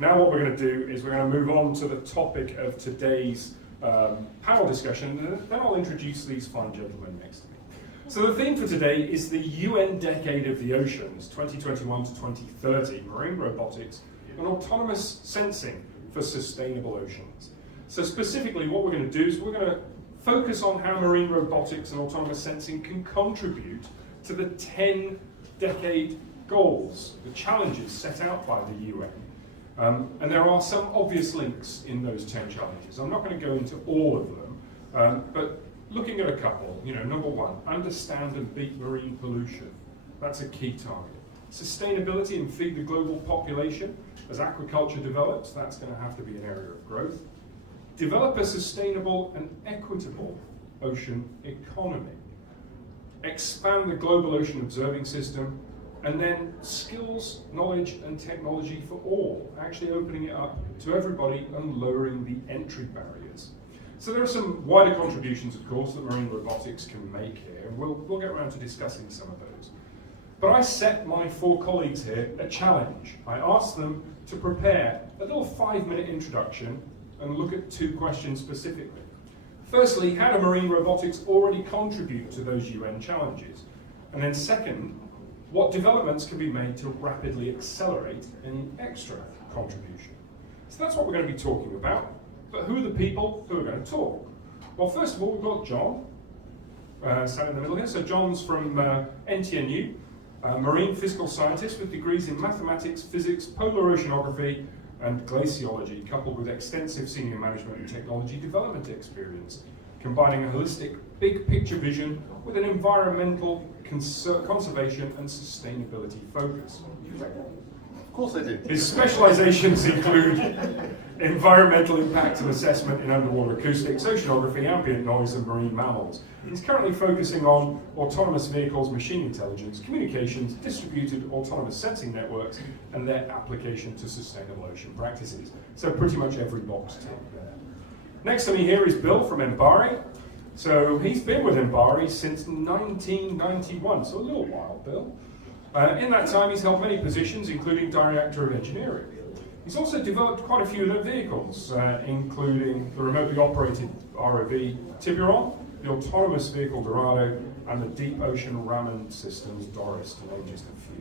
Now what we're going to do is we're going to move on to the topic of today's panel discussion, and then I'll introduce these fine gentlemen next to me. So the theme for today is the UN Decade of the Oceans, 2021 to 2030, marine robotics and autonomous sensing for sustainable oceans. So specifically what we're going to do is we're going to focus on how marine robotics and autonomous sensing can contribute to the 10-decade goals, the challenges set out by the UN. And there are some obvious links in those 10 challenges. I'm not going to go into all of them, but looking at a couple, number one, understand and beat marine pollution. That's a key target. Sustainability and feed the global population. As aquaculture develops, that's going to have to be an area of growth. Develop a sustainable and equitable ocean economy. Expand the global ocean observing system. And then skills, knowledge, and technology for all, actually opening it up to everybody and lowering the entry barriers. So there are some wider contributions, of course, that marine robotics can make here, and we'll get around to discussing some of those. But I set my 4 colleagues here a challenge. I asked them to prepare a little 5-minute introduction and look at 2 questions specifically. Firstly, how do marine robotics already contribute to those UN challenges? And then second, what developments can be made to rapidly accelerate any extra contribution? So that's what we're going to be talking about. But who are the people who are going to talk? Well, first of all, we've got John, sat in the middle here. So John's from NTNU, marine physical scientist with degrees in mathematics, physics, polar oceanography, and glaciology, coupled with extensive senior management and technology development experience, combining a holistic, big picture vision with an environmental conservation and sustainability focus. Of course I do. His specializations include environmental impact and assessment in underwater acoustics, oceanography, ambient noise, and marine mammals. He's currently focusing on autonomous vehicles, machine intelligence, communications, distributed autonomous sensing networks, and their application to sustainable ocean practices. So pretty much every box ticked there. Next to me here is Bill from Embari. So he's been with Embari since 1991, so a little while, Bill. In that time, he's held many positions, including Director of Engineering. He's also developed quite a few of their vehicles, including the remotely operated ROV Tiburon, the autonomous vehicle Dorado, and the deep ocean Raman systems Doris, to name just a few.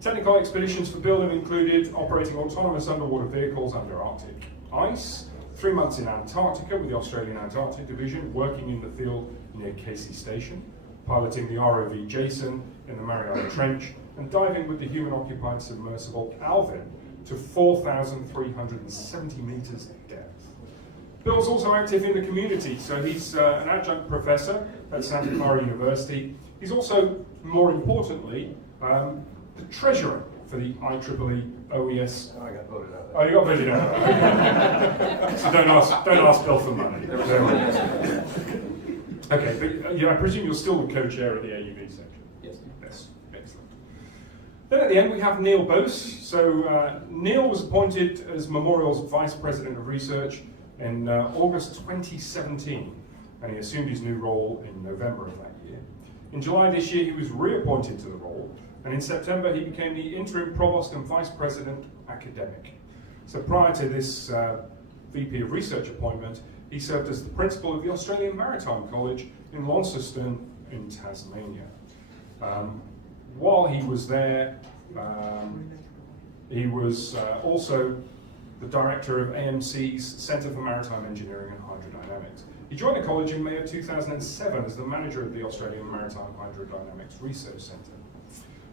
Technical expeditions for Bill have included operating autonomous underwater vehicles under Arctic ice, 3 months in Antarctica with the Australian Antarctic Division, working in the field near Casey Station, piloting the ROV Jason in the Mariana Trench, and diving with the human-occupied submersible Alvin to 4,370 meters depth. Bill's also active in the community, so he's an adjunct professor at Santa Clara University. He's also, more importantly, the treasurer for the IEEE OES. Oh, I got voted out. Oh, you got voted out. So don't ask Bill for money. Okay, but I presume you're still the co-chair of the AUV section. Yes. Yes, excellent. Then at the end we have Neil Bose. So Neil was appointed as Memorial's Vice President of Research in August 2017, and he assumed his new role in November of that year. In July this year he was reappointed to the role, and in September he became the Interim Provost and Vice President Academic. So prior to this VP of Research appointment, he served as the principal of the Australian Maritime College in Launceston in Tasmania. While he was there, he was also the director of AMC's Centre for Maritime Engineering and Hydrodynamics. He joined the college in May of 2007 as the manager of the Australian Maritime Hydrodynamics Research Centre.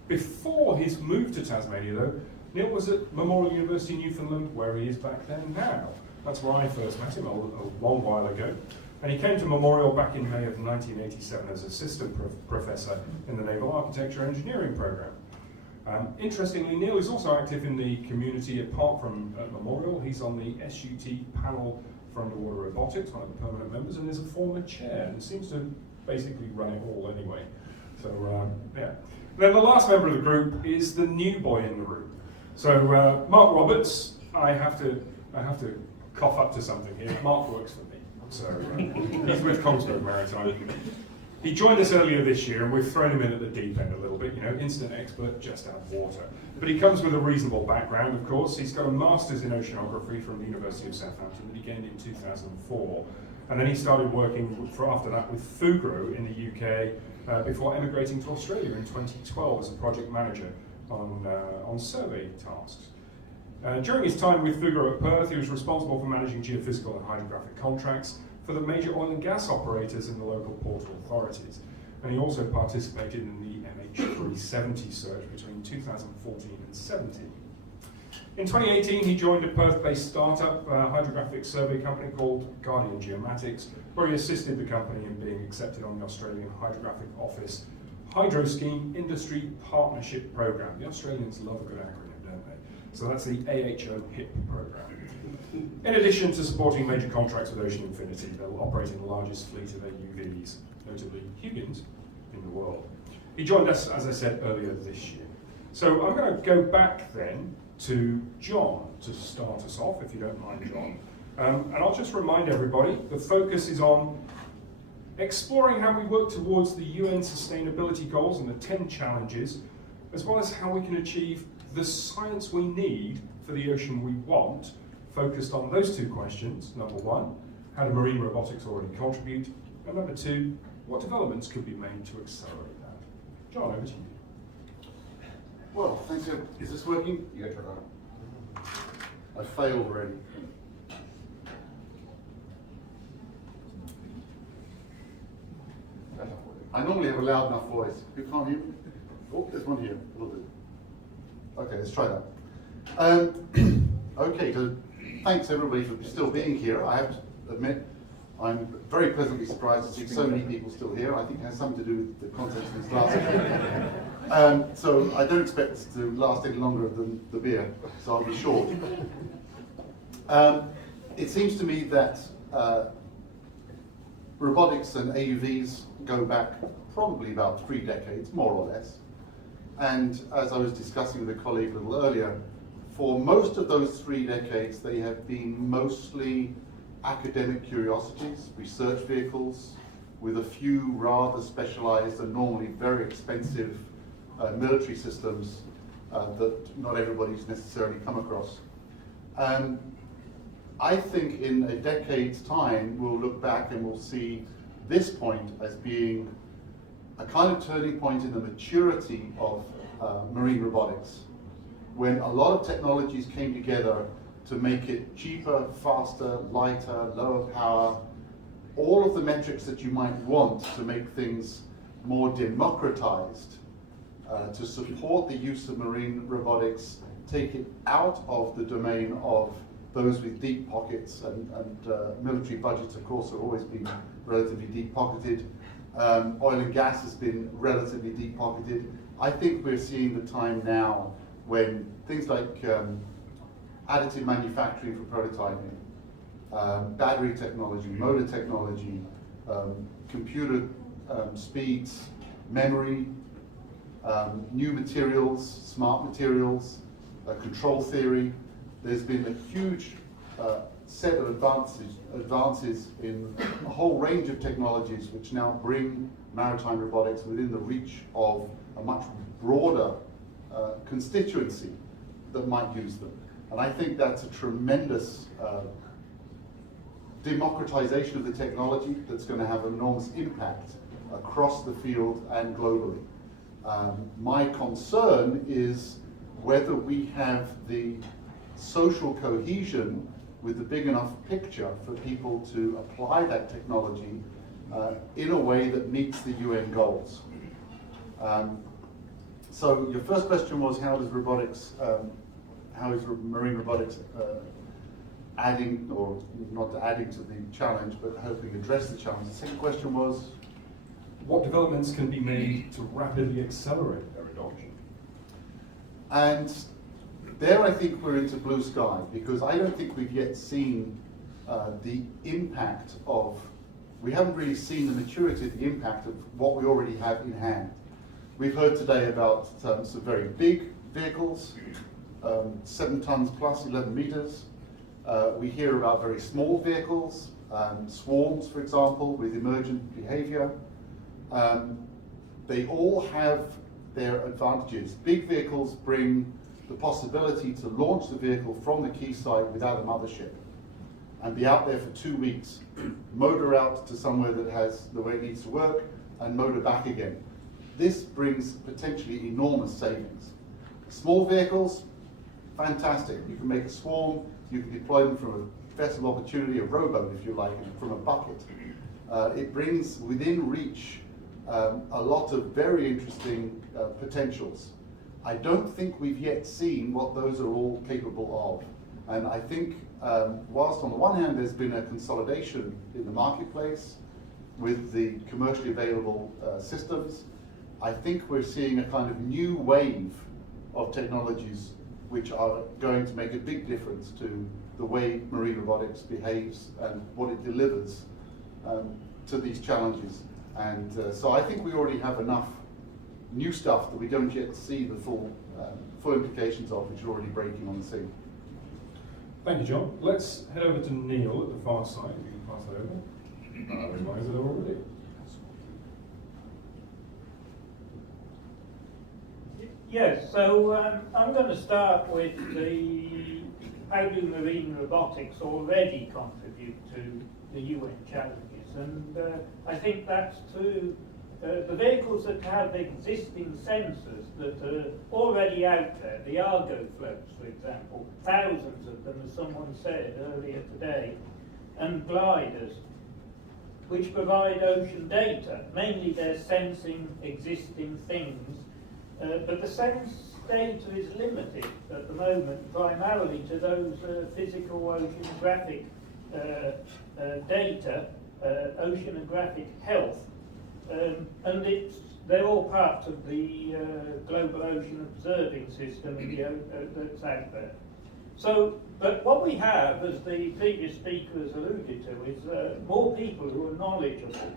Before his move to Tasmania, though, Neil was at Memorial University in Newfoundland, where he is back there now. That's where I first met him a long while ago. And he came to Memorial back in May of 1987 as assistant professor in the Naval Architecture Engineering program. Interestingly, Neil is also active in the community apart from Memorial. He's on the SUT panel for underwater robotics, one of the permanent members, and is a former chair and seems to basically run it all anyway. So, yeah. Then the last member of the group is the new boy in the room. So, Mark Roberts, I have to cough up to something here. Mark works for me, so he's with Kongsberg Maritime. He joined us earlier this year, and we've thrown him in at the deep end a little bit, instant expert, just out of water. But he comes with a reasonable background, of course. He's got a master's in oceanography from the University of Southampton that he gained in 2004. And then he started working after that with Fugro in the UK before emigrating to Australia in 2012 as a project manager on survey tasks. During his time with Fugro at Perth, he was responsible for managing geophysical and hydrographic contracts for the major oil and gas operators in the local port authorities. And he also participated in the MH370 search between 2014 and 17. In 2018, he joined a Perth-based startup hydrographic survey company called Guardian Geomatics, where he assisted the company in being accepted on the Australian Hydrographic Office Hydro Scheme Industry Partnership Programme. The Australians love a good acronym, don't they? So that's the AHO HIP programme. In addition to supporting major contracts with Ocean Infinity, they'll operate in the largest fleet of AUVs, notably Huggins, in the world. He joined us, as I said, earlier this year. So I'm going to go back then to John to start us off, if you don't mind, John. And I'll just remind everybody, the focus is on exploring how we work towards the UN sustainability goals and the 10 challenges, as well as how we can achieve the science we need for the ocean we want, focused on those two questions. Number one, how do marine robotics already contribute? And number two, what developments could be made to accelerate that? John, over to you. Well, thanks. Is this working? You got to turn it on. I failed already. I normally have a loud enough voice. You can't hear me? Oh, there's one here. A little bit. Okay, let's try that. Okay, so thanks everybody for still being here. I have to admit, I'm very pleasantly surprised to see so many people still here. I think it has something to do with the content of this last so I don't expect it to last any longer than the beer, so I'll be short. It seems to me that robotics and AUVs go back probably about 3 decades, more or less. And as I was discussing with a colleague a little earlier, for most of those 3 decades, they have been mostly academic curiosities, research vehicles, with a few rather specialized and normally very expensive military systems that not everybody's necessarily come across. I think in a decade's time, we'll look back and we'll see this point as being a kind of turning point in the maturity of marine robotics, when a lot of technologies came together to make it cheaper, faster, lighter, lower power, all of the metrics that you might want to make things more democratized, to support the use of marine robotics, take it out of the domain of those with deep pockets, and military budgets, of course, have always been relatively deep-pocketed. Oil and gas has been relatively deep-pocketed. I think we're seeing the time now when things like additive manufacturing for prototyping, battery technology, motor technology, computer speeds, memory, new materials, smart materials, control theory. There's been a huge set of advances in a whole range of technologies which now bring maritime robotics within the reach of a much broader constituency that might use them. And I think that's a tremendous democratization of the technology that's going to have an enormous impact across the field and globally. My concern is whether we have the social cohesion with the big enough picture for people to apply that technology in a way that meets the UN goals. So your first question was, how does robotics, how is marine robotics adding, or not adding to the challenge, but helping address the challenge? The second question was, what developments can be made to rapidly accelerate their adoption? And there I think we're into blue sky, because I don't think we've yet seen the impact of, we haven't really seen the maturity of the impact of what we already have in hand. We've heard today about some very big vehicles, 7 tons plus, 11 meters. We hear about very small vehicles, swarms, for example, with emergent behavior. They all have their advantages. Big vehicles bring the possibility to launch the vehicle from the quayside without a mothership and be out there for 2 weeks, motor out to somewhere that has the way it needs to work, and motor back again. This brings potentially enormous savings. Small vehicles, fantastic. You can make a swarm, you can deploy them from a vessel of opportunity, a rowboat if you like, from a bucket. It brings within reach a lot of very interesting potentials. I don't think we've yet seen what those are all capable of. And I think whilst on the one hand there's been a consolidation in the marketplace with the commercially available systems, I think we're seeing a kind of new wave of technologies which are going to make a big difference to the way marine robotics behaves and what it delivers to these challenges. And so I think we already have enough new stuff that we don't yet see the full implications of, which are already breaking on the scene. Thank you, John. Let's head over to Neil at the far side. You can pass that over. I realise it already. Yes, so I'm going to start with how do marine robotics already contribute to the UN challenges, and I think that's through the vehicles that have existing sensors that are already out there, the Argo floats, for example, thousands of them, as someone said earlier today, and gliders, which provide ocean data. Mainly they're sensing existing things, but the sense data is limited at the moment primarily to those physical oceanographic data, oceanographic health, and they're all part of the global ocean observing system that's out there. So, but what we have, as the previous speaker has alluded to, is more people who are knowledgeable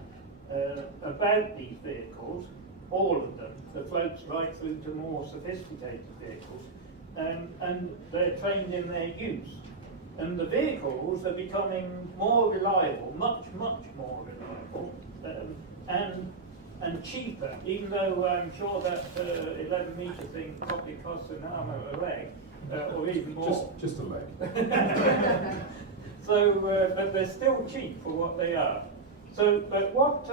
about these vehicles, all of them, the floats right through to more sophisticated vehicles, and they're trained in their use. And the vehicles are becoming more reliable, much more reliable, and cheaper, even though I'm sure that 11 metre thing probably costs an arm or a leg, or even more. Just a leg. So, but they're still cheap for what they are. So, but what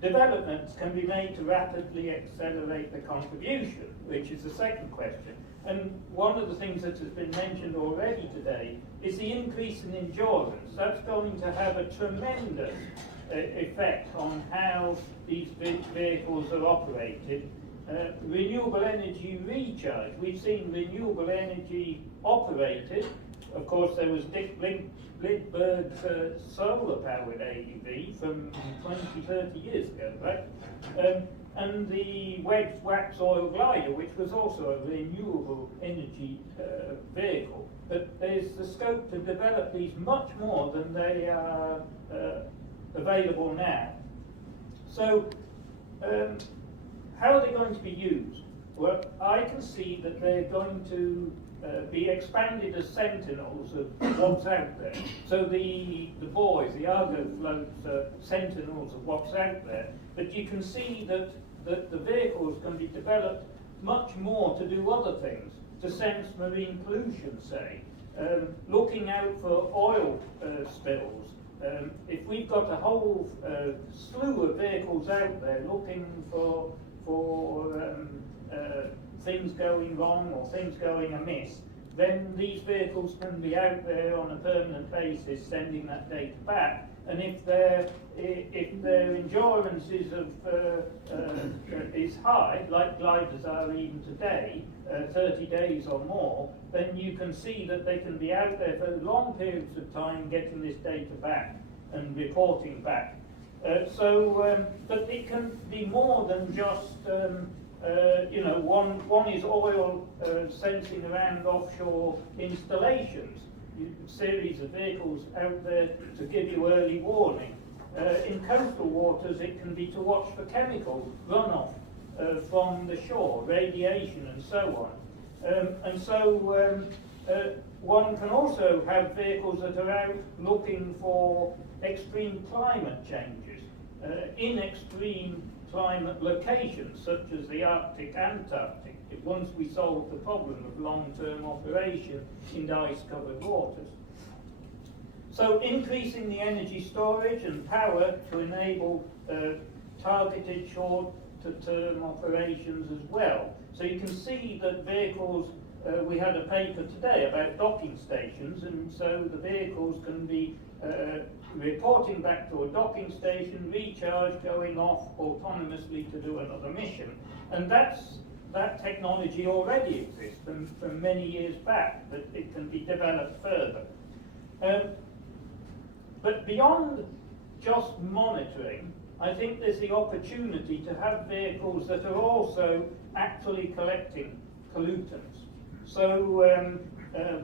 developments can be made to rapidly accelerate the contribution, which is the second question. And one of the things that has been mentioned already today is the increase in endurance. That's going to have a tremendous effect on how these vehicles are operated. Renewable energy recharge. We've seen renewable energy operated. Of course, there was Dick Lindbergh's solar-powered AUV from 20, 30 years ago, right? And the wax oil glider, which was also a renewable energy vehicle. But there's the scope to develop these much more than they are available now. So, how are they going to be used? Well, I can see that they're going to be expanded as sentinels of what's out there. So the buoys, the Argo floats, are sentinels of what's out there. But you can see that the vehicles can be developed much more to do other things, to sense marine pollution, say, looking out for oil spills. If we've got a whole slew of vehicles out there looking for things going wrong or things going amiss, then these vehicles can be out there on a permanent basis sending that data back. And if their endurance is high, like gliders are even today, 30 days or more, then you can see that they can be out there for long periods of time getting this data back and reporting back. But it can be more than just one is oil sensing around offshore installations. A series of vehicles out there to give you early warning. In coastal waters, it can be to watch for chemical runoff from the shore, radiation and so on. One can also have vehicles that are out looking for extreme climate changes. In extreme climate locations, such as the Arctic, Antarctic, once we solve the problem of long-term operation in ice-covered waters. So increasing the energy storage and power to enable targeted short-term operations as well. So you can see that vehicles, we had a paper today about docking stations, and so the vehicles can be reporting back to a docking station, recharge, going off autonomously to do another mission. And that technology already exists from many years back, but it can be developed further. But beyond just monitoring, I think there's the opportunity to have vehicles that are also actually collecting pollutants. So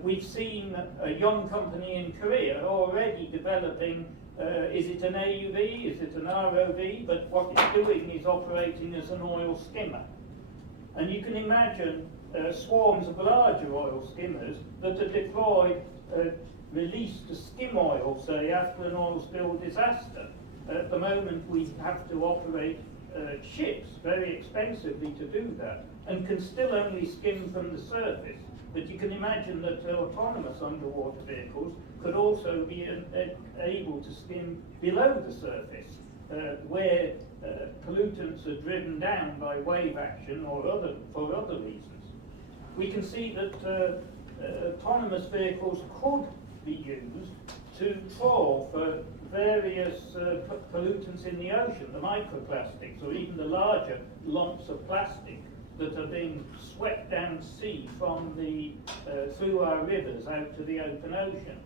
we've seen a young company in Korea already developing, is it an AUV, is it an ROV, but what it's doing is operating as an oil skimmer. And you can imagine swarms of larger oil skimmers that are deployed, released to skim oil, say, after an oil spill disaster. At the moment we have to operate ships very expensively to do that, and can still only skim from the surface. But you can imagine that autonomous underwater vehicles could also be able to skim below the surface, where pollutants are driven down by wave action or for other reasons. We can see that autonomous vehicles could be used to trawl for various pollutants in the ocean, the microplastics, or even the larger lumps of plastic that are being swept down to sea from through our rivers out to the open ocean.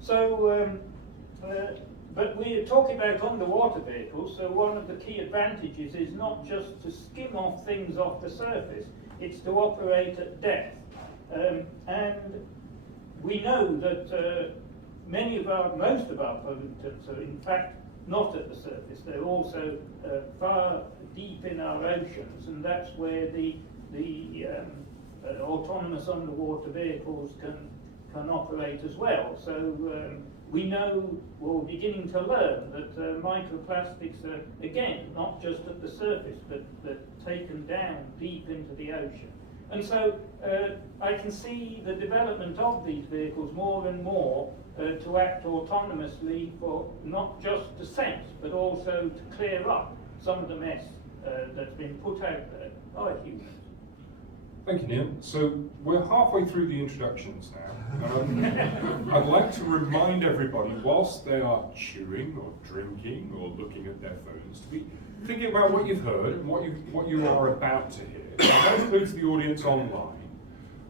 So, but we're talking about underwater vehicles, so one of the key advantages is not just to skim off things off the surface, it's to operate at depth. And we know that most of our pollutants are in fact not at the surface. They're also far deep in our oceans, and that's where the autonomous underwater vehicles can operate as well. So we know, we're beginning to learn that microplastics are, again, not just at the surface, but taken down deep into the ocean. And so I can see the development of these vehicles more and more to act autonomously for not just descent, but also to clear up some of the mess that's been put out there by humans. Thank you, Neil. So we're halfway through the introductions now. I'd like to remind everybody, whilst they are chewing or drinking or looking at their phones, to be thinking about what you've heard and what you are about to hear. That includes the audience online.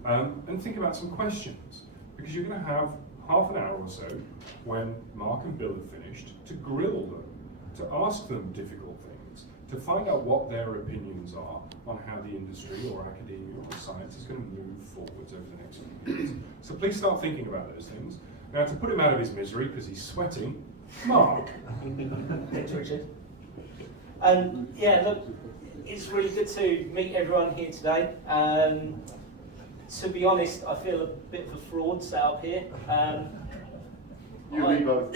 And think about some questions, because you're going to have half an hour or so when Mark and Bill have finished to grill them, to ask them difficult things, to find out what their opinions are on how the industry or academia or science is going to move forwards over the next few years. So please start thinking about those things. Now, to put him out of his misery, because he's sweating, Mark. Thanks, Richard. Yeah, look, it's really good to meet everyone here today. To be honest, I feel a bit of a fraud sat up here. You and me both.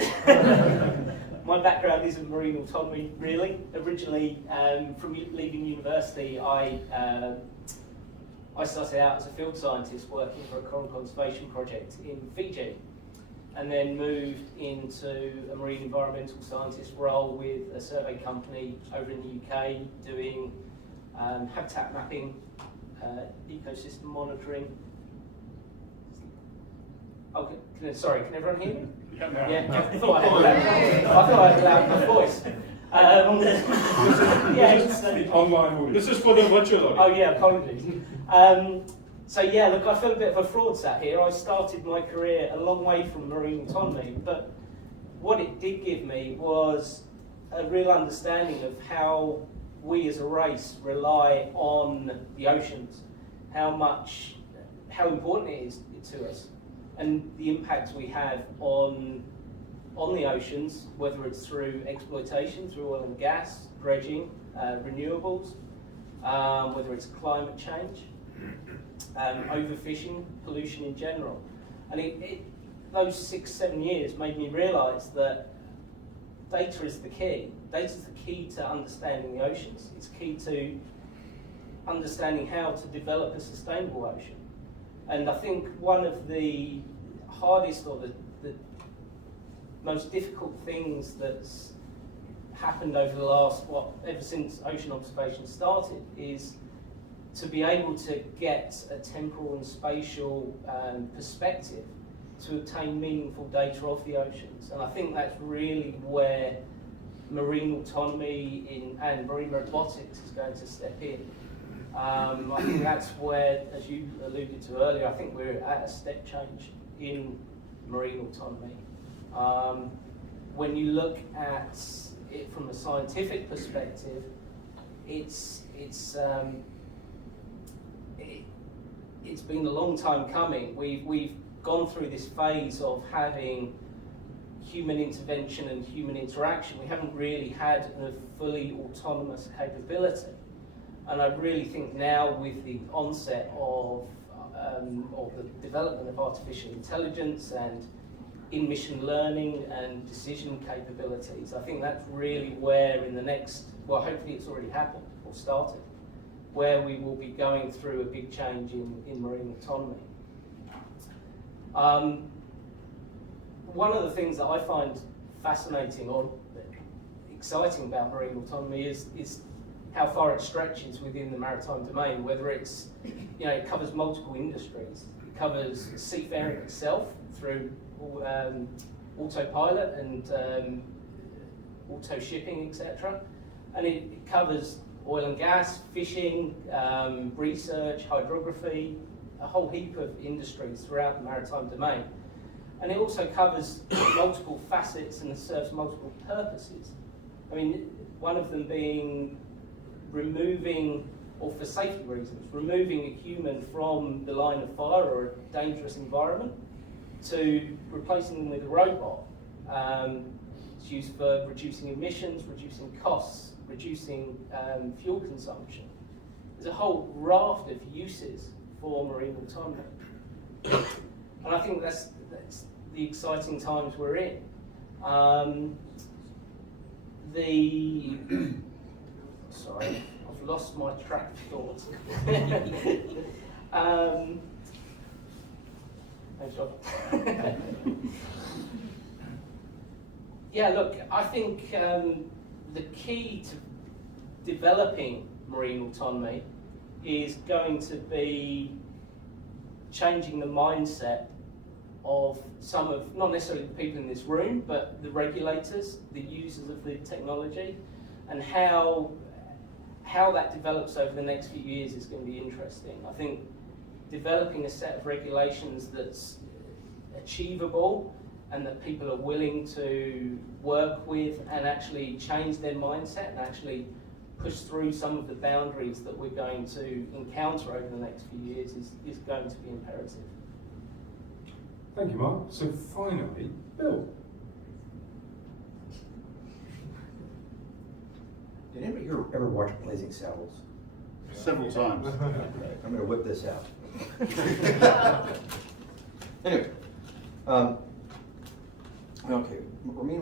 My background isn't marine autonomy, really. Originally, from leaving university, I started out as a field scientist working for a coral conservation project in Fiji, and then moved into a marine environmental scientist role with a survey company over in the UK doing habitat mapping, ecosystem monitoring. Oh, sorry, can everyone hear me? Yeah, I thought I had allowed my voice. Online audience. This is for the virtual audience. Oh yeah, apologies. So yeah, look, I feel a bit of a fraud sat here. I started my career a long way from marine autonomy, but what it did give me was a real understanding of how we as a race rely on the oceans, how important it is to us, and the impact we have on the oceans, whether it's through exploitation, through oil and gas, dredging, renewables, whether it's climate change, overfishing, pollution in general. And those 6-7 years made me realise that data is the key, data is the key to understanding the oceans. It's key to understanding how to develop a sustainable ocean. And I think one of the hardest or the most difficult things that's happened over the last, ever since ocean observation started, is to be able to get a temporal and spatial perspective to obtain meaningful data of the oceans. And I think that's really where marine autonomy and marine robotics is going to step in. I think that's where, as you alluded to earlier, I think we're at a step change in marine autonomy. When you look at it from a scientific perspective, it's been a long time coming. We've gone through this phase of having human intervention and human interaction. We haven't really had a fully autonomous capability. And I really think now, with the onset of the development of artificial intelligence and in-mission learning and decision capabilities, I think that's really where in the next, well, hopefully it's already happened or started, where we will be going through a big change in marine autonomy. One of the things that I find fascinating or exciting about marine autonomy is how far it stretches within the maritime domain, whether it's, it covers multiple industries. It covers seafaring itself through autopilot and auto shipping, etc. And it covers oil and gas, fishing, research, hydrography, a whole heap of industries throughout the maritime domain. And it also covers multiple facets and serves multiple purposes. I mean, one of them being removing, or for safety reasons, removing a human from the line of fire or a dangerous environment to replacing them with a robot. It's used for reducing emissions, reducing costs, reducing fuel consumption. There's a whole raft of uses for marine autonomy. And I think that's the exciting times we're in. Sorry, I've lost my track of thought. Thanks, John. Yeah, look, I think the key to developing marine autonomy is going to be changing the mindset of some of, not necessarily the people in this room, but the regulators, the users of the technology, and how that develops over the next few years is going to be interesting. I think developing a set of regulations that's achievable and that people are willing to work with and actually change their mindset and actually push through some of the boundaries that we're going to encounter over the next few years is going to be imperative. Thank you, Mark. So finally, Bill. Did anybody here ever watch Blazing Saddles? Several times. I'm going to whip this out. Anyway, okay, marine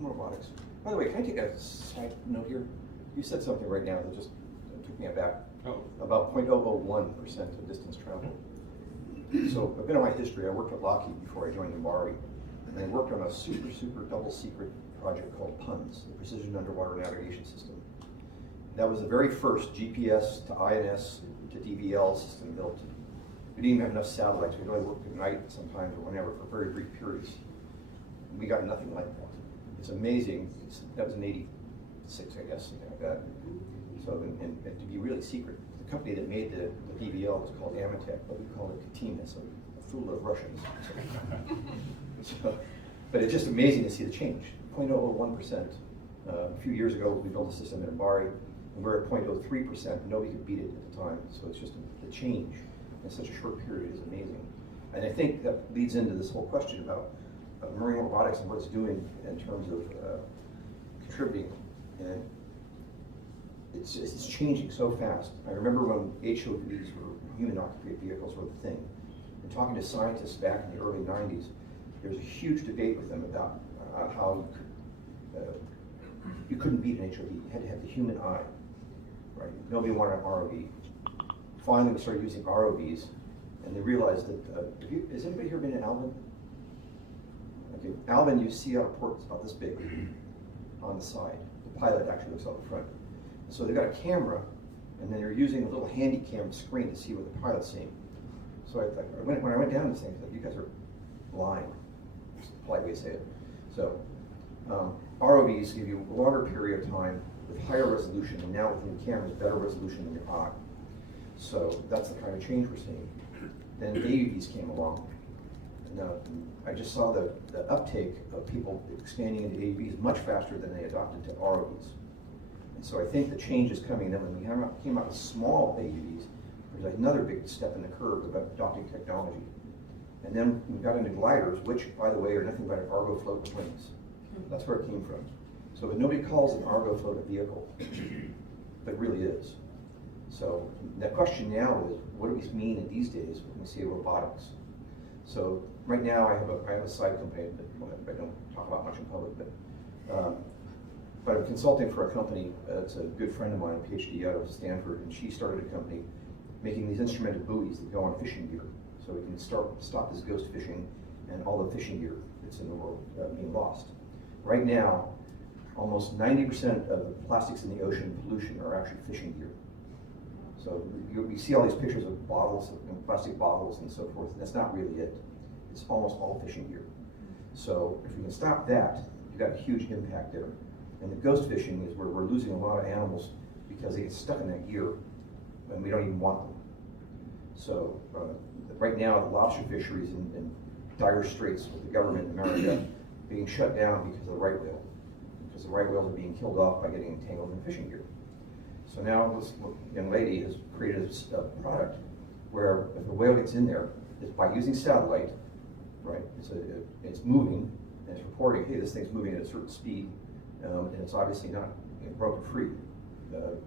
robotics. By the way, can I take a side note here? You said something right now that just took me aback. Oh. About 0.001% of distance travel. So a bit of my history, I worked at Lockheed before I joined Embari, and I worked on a super double secret project called PUNS, the Precision Underwater Navigation System. That was the very first GPS to INS to DVL system built. We didn't even have enough satellites. We'd only work at night sometimes or whenever for very brief periods. We got nothing like that. It's amazing. That was in '86, I guess, something like that. So, and to be really secret, the company that made the DVL was called Amatec, but we called it Katina, so a fool of Russians. So, but it's just amazing to see the change. 0.001%. A few years ago, we built a system in Embari, and we're at 0.03%. Nobody could beat it at the time. So it's just the change in such a short period is amazing. And I think that leads into this whole question about marine robotics and what it's doing in terms of contributing. And it's changing so fast. I remember when HOVs, or human occupied vehicles, were the thing. And talking to scientists back in the early 90s, there was a huge debate with them about how you could You couldn't beat an HOV, you had to have the human eye, right? Nobody wanted an ROV. Finally, we started using ROVs, and they realized that, has anybody here been in Alvin? Okay, Alvin, you see out a port about this big on the side. The pilot actually looks out the front. So they've got a camera, and then they're using a little handy cam screen to see what the pilot's seeing. So when I went down this thing, I said, you guys are blind. That's a polite way to say it. So ROVs give you a longer period of time with higher resolution, and now with the cameras, better resolution than your eye. So that's the kind of change we're seeing. Then AUVs came along. And, I just saw the uptake of people expanding into AUVs much faster than they adopted to ROVs. And so I think the change is coming. Then when we came out with small AUVs, there's another big step in the curve about adopting technology. And then we got into gliders, which, by the way, are nothing but an Argo float with wings. That's where it came from. So but nobody calls an Argo float a vehicle, but it really is. So the question now is, what do we mean in these days when we say robotics? So right now I have a side company that I don't talk about much in public, but I'm consulting for a company. It's a good friend of mine, a PhD out of Stanford, and she started a company making these instrumented buoys that go on fishing gear, so we can stop this ghost fishing and all the fishing gear that's in the world being lost. Right now, almost 90% of the plastics in the ocean pollution are actually fishing gear. So we see all these pictures of bottles, plastic bottles and so forth, and that's not really it. It's almost all fishing gear. So if we can stop that, you've got a huge impact there. And the ghost fishing is where we're losing a lot of animals because they get stuck in that gear and we don't even want them. So right now, the lobster fisheries in dire straits with the government in America being shut down because of the right whale. Because the right whales are being killed off by getting entangled in fishing gear. So now this young lady has created a product where if the whale gets in there, it's by using satellite, right? It's moving and it's reporting, hey, this thing's moving at a certain speed, and it's obviously not broken free.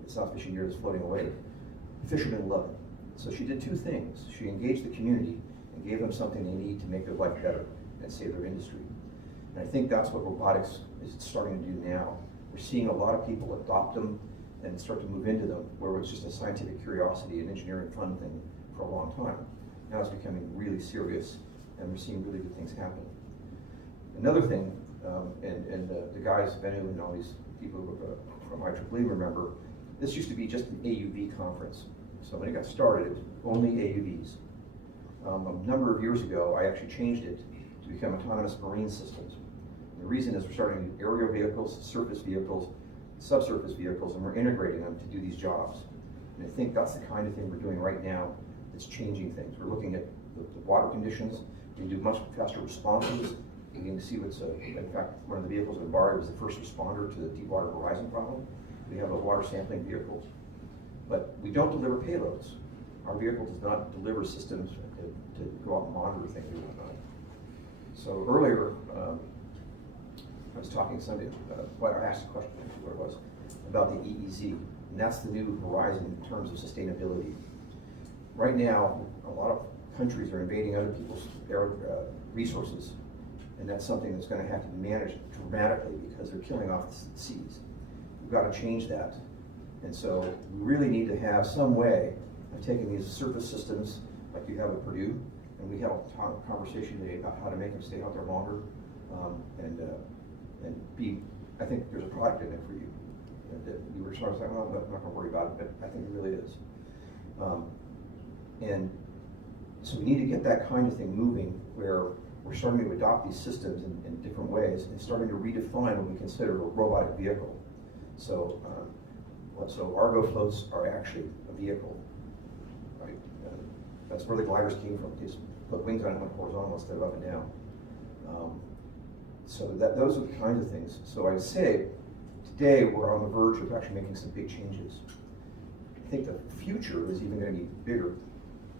It's not fishing gear that's floating away. The fishermen love it. So she did two things. She engaged the community and gave them something they need to make their life better and save their industry. And I think that's what robotics is starting to do now. We're seeing a lot of people adopt them and start to move into them, where it was just a scientific curiosity and engineering fun thing for a long time. Now it's becoming really serious, and we're seeing really good things happen. Another thing, and the guys, Venu and all these people from IEEE remember, this used to be just an AUV conference. So when it got started, it was only AUVs. A number of years ago, I actually changed it to become autonomous marine systems. And the reason is we're starting to do aerial vehicles, surface vehicles, subsurface vehicles, and we're integrating them to do these jobs. And I think that's the kind of thing we're doing right now that's changing things. We're looking at the water conditions. We can do much faster responses. You can see what's, in fact, one of the vehicles in Bari was the first responder to the Deepwater Horizon problem. We have a water sampling vehicle. But we don't deliver payloads. Our vehicle does not deliver systems to go out and monitor things and whatnot. So earlier, I was talking to somebody, I asked a question, actually, what it was, about the EEZ, and that's the new horizon in terms of sustainability. Right now, a lot of countries are invading other people's resources, and that's something that's going to have to be managed dramatically because they're killing off the seas. We've got to change that. And so we really need to have some way of taking these surface systems, like you have at Purdue, and we had a conversation today about how to make them stay out there longer, and be, I think there's a product in it for you. That you were sort of saying, well, I'm not going to worry about it, but I think it really is. And so we need to get that kind of thing moving where we're starting to adopt these systems in different ways and starting to redefine what we consider a robotic vehicle. So, so Argo floats are actually a vehicle, right? That's where the gliders came from. They just put wings on them horizontal instead of up and down. So those are the kinds of things. So I'd say today we're on the verge of actually making some big changes. I think the future is even going to be bigger.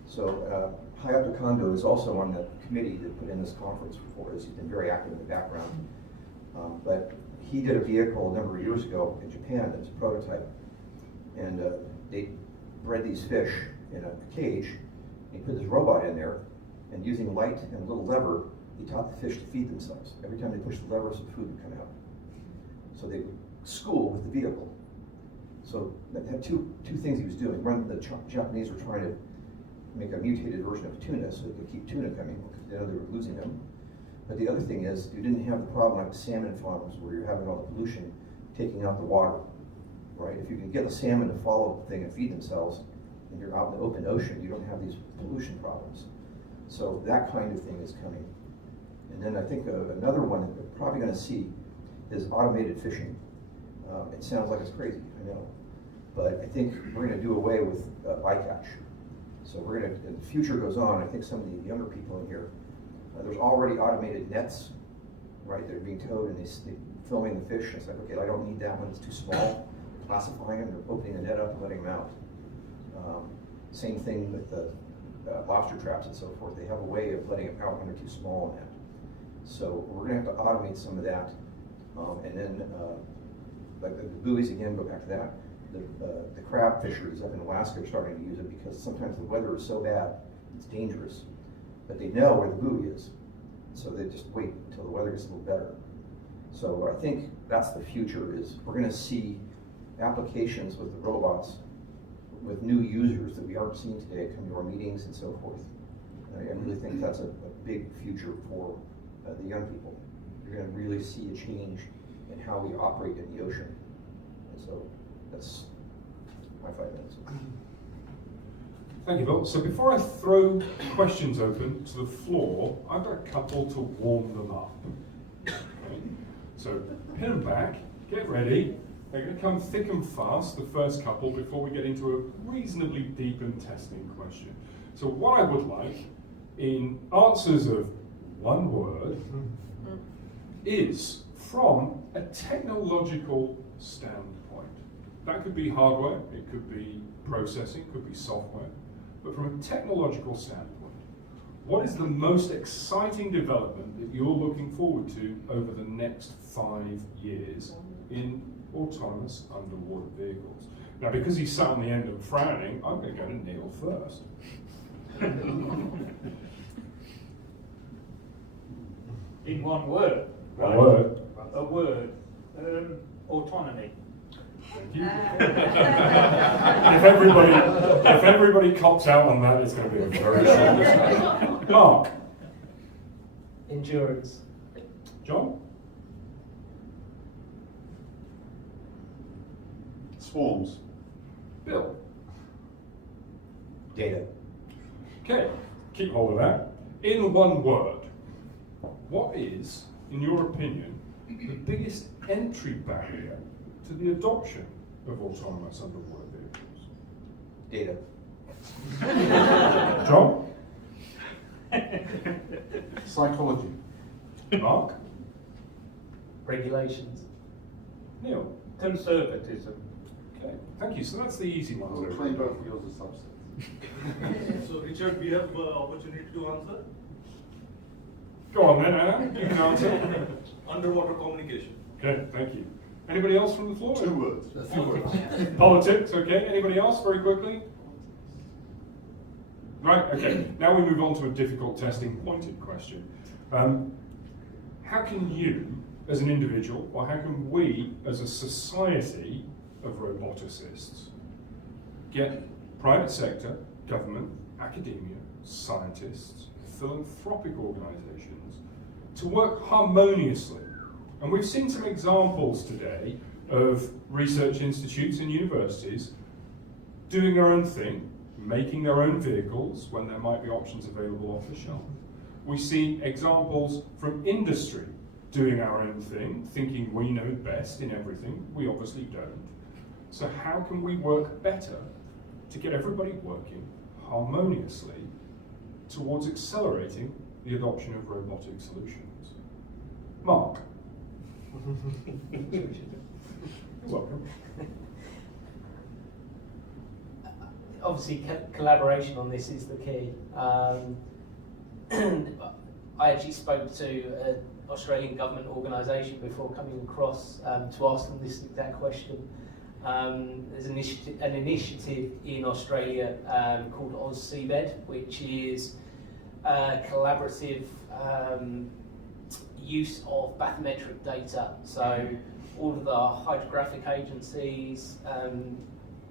So Hayato Kondo is also on the committee that put in this conference before us. He's been very active in the background. But he did a vehicle a number of years ago in Japan that was a prototype. And they bred these fish in a cage. He put this robot in there, and using light and a little lever, he taught the fish to feed themselves. Every time they pushed the lever, some food would come out. So they would school with the vehicle. So that had two things he was doing. One, the Japanese were trying to make a mutated version of tuna so they could keep tuna coming, because they know they were losing them. But the other thing is, you didn't have the problem like salmon farms where you're having all the pollution taking out the water, right? If you can get the salmon to follow the thing and feed themselves, and you're out in the open ocean, you don't have these pollution problems. So that kind of thing is coming. And then I think another one that we're probably going to see is automated fishing. It sounds like it's crazy, I know, but I think we're going to do away with bycatch. So we're going to, as the future goes on, I think some of the younger people in here, there's already automated nets, right? They're being towed and they're filming the fish. It's like, okay, I don't need that one, it's too small. They're classifying them, they're opening the net up and letting them out. Same thing with the lobster traps and so forth. They have a way of letting them out when they're too small in that. So we're going to have to automate some of that. And then, like the buoys again, go back to that. The crab fishers up in Alaska are starting to use it because sometimes the weather is so bad, it's dangerous. But they know where the buoy is. So they just wait until the weather gets a little better. So I think that's the future, is we're going to see applications with the robots with new users that we aren't seeing today come to our meetings and so forth. I really think that's a big future for the young people. You're going to really see a change in how we operate in the ocean. And so that's my 5 minutes. Thank you, Bill. So before I throw questions open to the floor, I've got a couple to warm them up. Okay? So pin them back, get ready. They're going to come thick and fast, the first couple, before we get into a reasonably deep and testing question. So what I would like, in answers of one word, is from a technological standpoint. That could be hardware, it could be processing, it could be software. But from a technological standpoint, what is the most exciting development that you're looking forward to over the next 5 years in autonomous underwater vehicles? Now, because he sat on the end and frowning, I'm going to go to Neil first. In one word. One word. A word. Autonomy. Thank you. if everybody cops out on that, it's going to be a very short discussion. Mark. Endurance. John. Swarms. Bill. Data. Okay, keep hold of that. In one word, what is, in your opinion, the biggest entry barrier to the adoption of autonomous underwater vehicles? Data. John? Psychology. Mark? Regulations. Neil? Conservatism. Okay, thank you. So that's the easy I'll ones. claim both of yours as subsets. So Richard, we have opportunity to answer. Go on then, Anna. You can answer. Underwater communication. Okay, thank you. Anybody else from the floor? 2 words. A few words. Politics, okay. Anybody else, very quickly? Right, okay. Now we move on to a difficult testing pointed question. How can you, as an individual, or how can we, as a society of roboticists, get private sector, government, academia, scientists, philanthropic organizations to work harmoniously? And we've seen some examples today of research institutes and universities doing their own thing, making their own vehicles when there might be options available off the shelf. We see examples from industry doing our own thing, thinking we know best in everything. We obviously don't. So how can we work better to get everybody working harmoniously towards accelerating the adoption of robotic solutions? Mark. You're welcome. Obviously, collaboration on this is the key. I actually spoke to an Australian government organisation before coming across to ask them this exact question. There's an initiative in Australia called AusSeabed, which is collaborative use of bathymetric data. So all of the hydrographic agencies,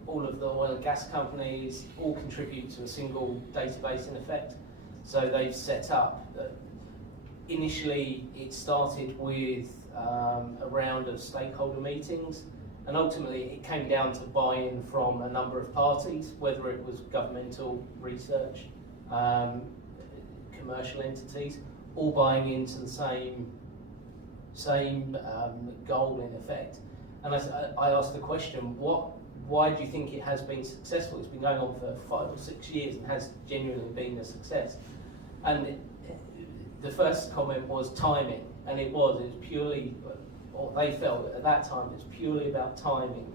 all of the oil and gas companies all contribute to a single database in effect. So they've set up, initially it started with a round of stakeholder meetings, and ultimately it came down to buy-in from a number of parties, whether it was governmental, research, commercial entities, all buying into the same goal in effect. And I asked the question, why do you think it has been successful? It's been going on for 5 or 6 years and has genuinely been a success. And the first comment was timing, and it was purely, or they felt at that time, it was purely about timing.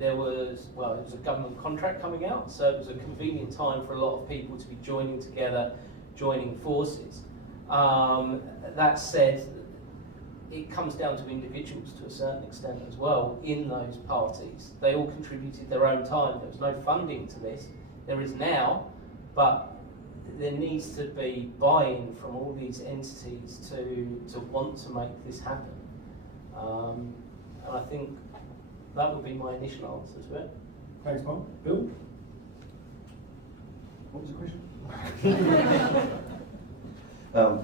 It was a government contract coming out, so it was a convenient time for a lot of people to be joining together, joining forces. That said, it comes down to individuals to a certain extent as well in those parties. They all contributed their own time. There was no funding to this. There is now, but there needs to be buy-in from all these entities to want to make this happen. And I think that would be my initial answer to it. Thanks, Mark. Bill? What was the question?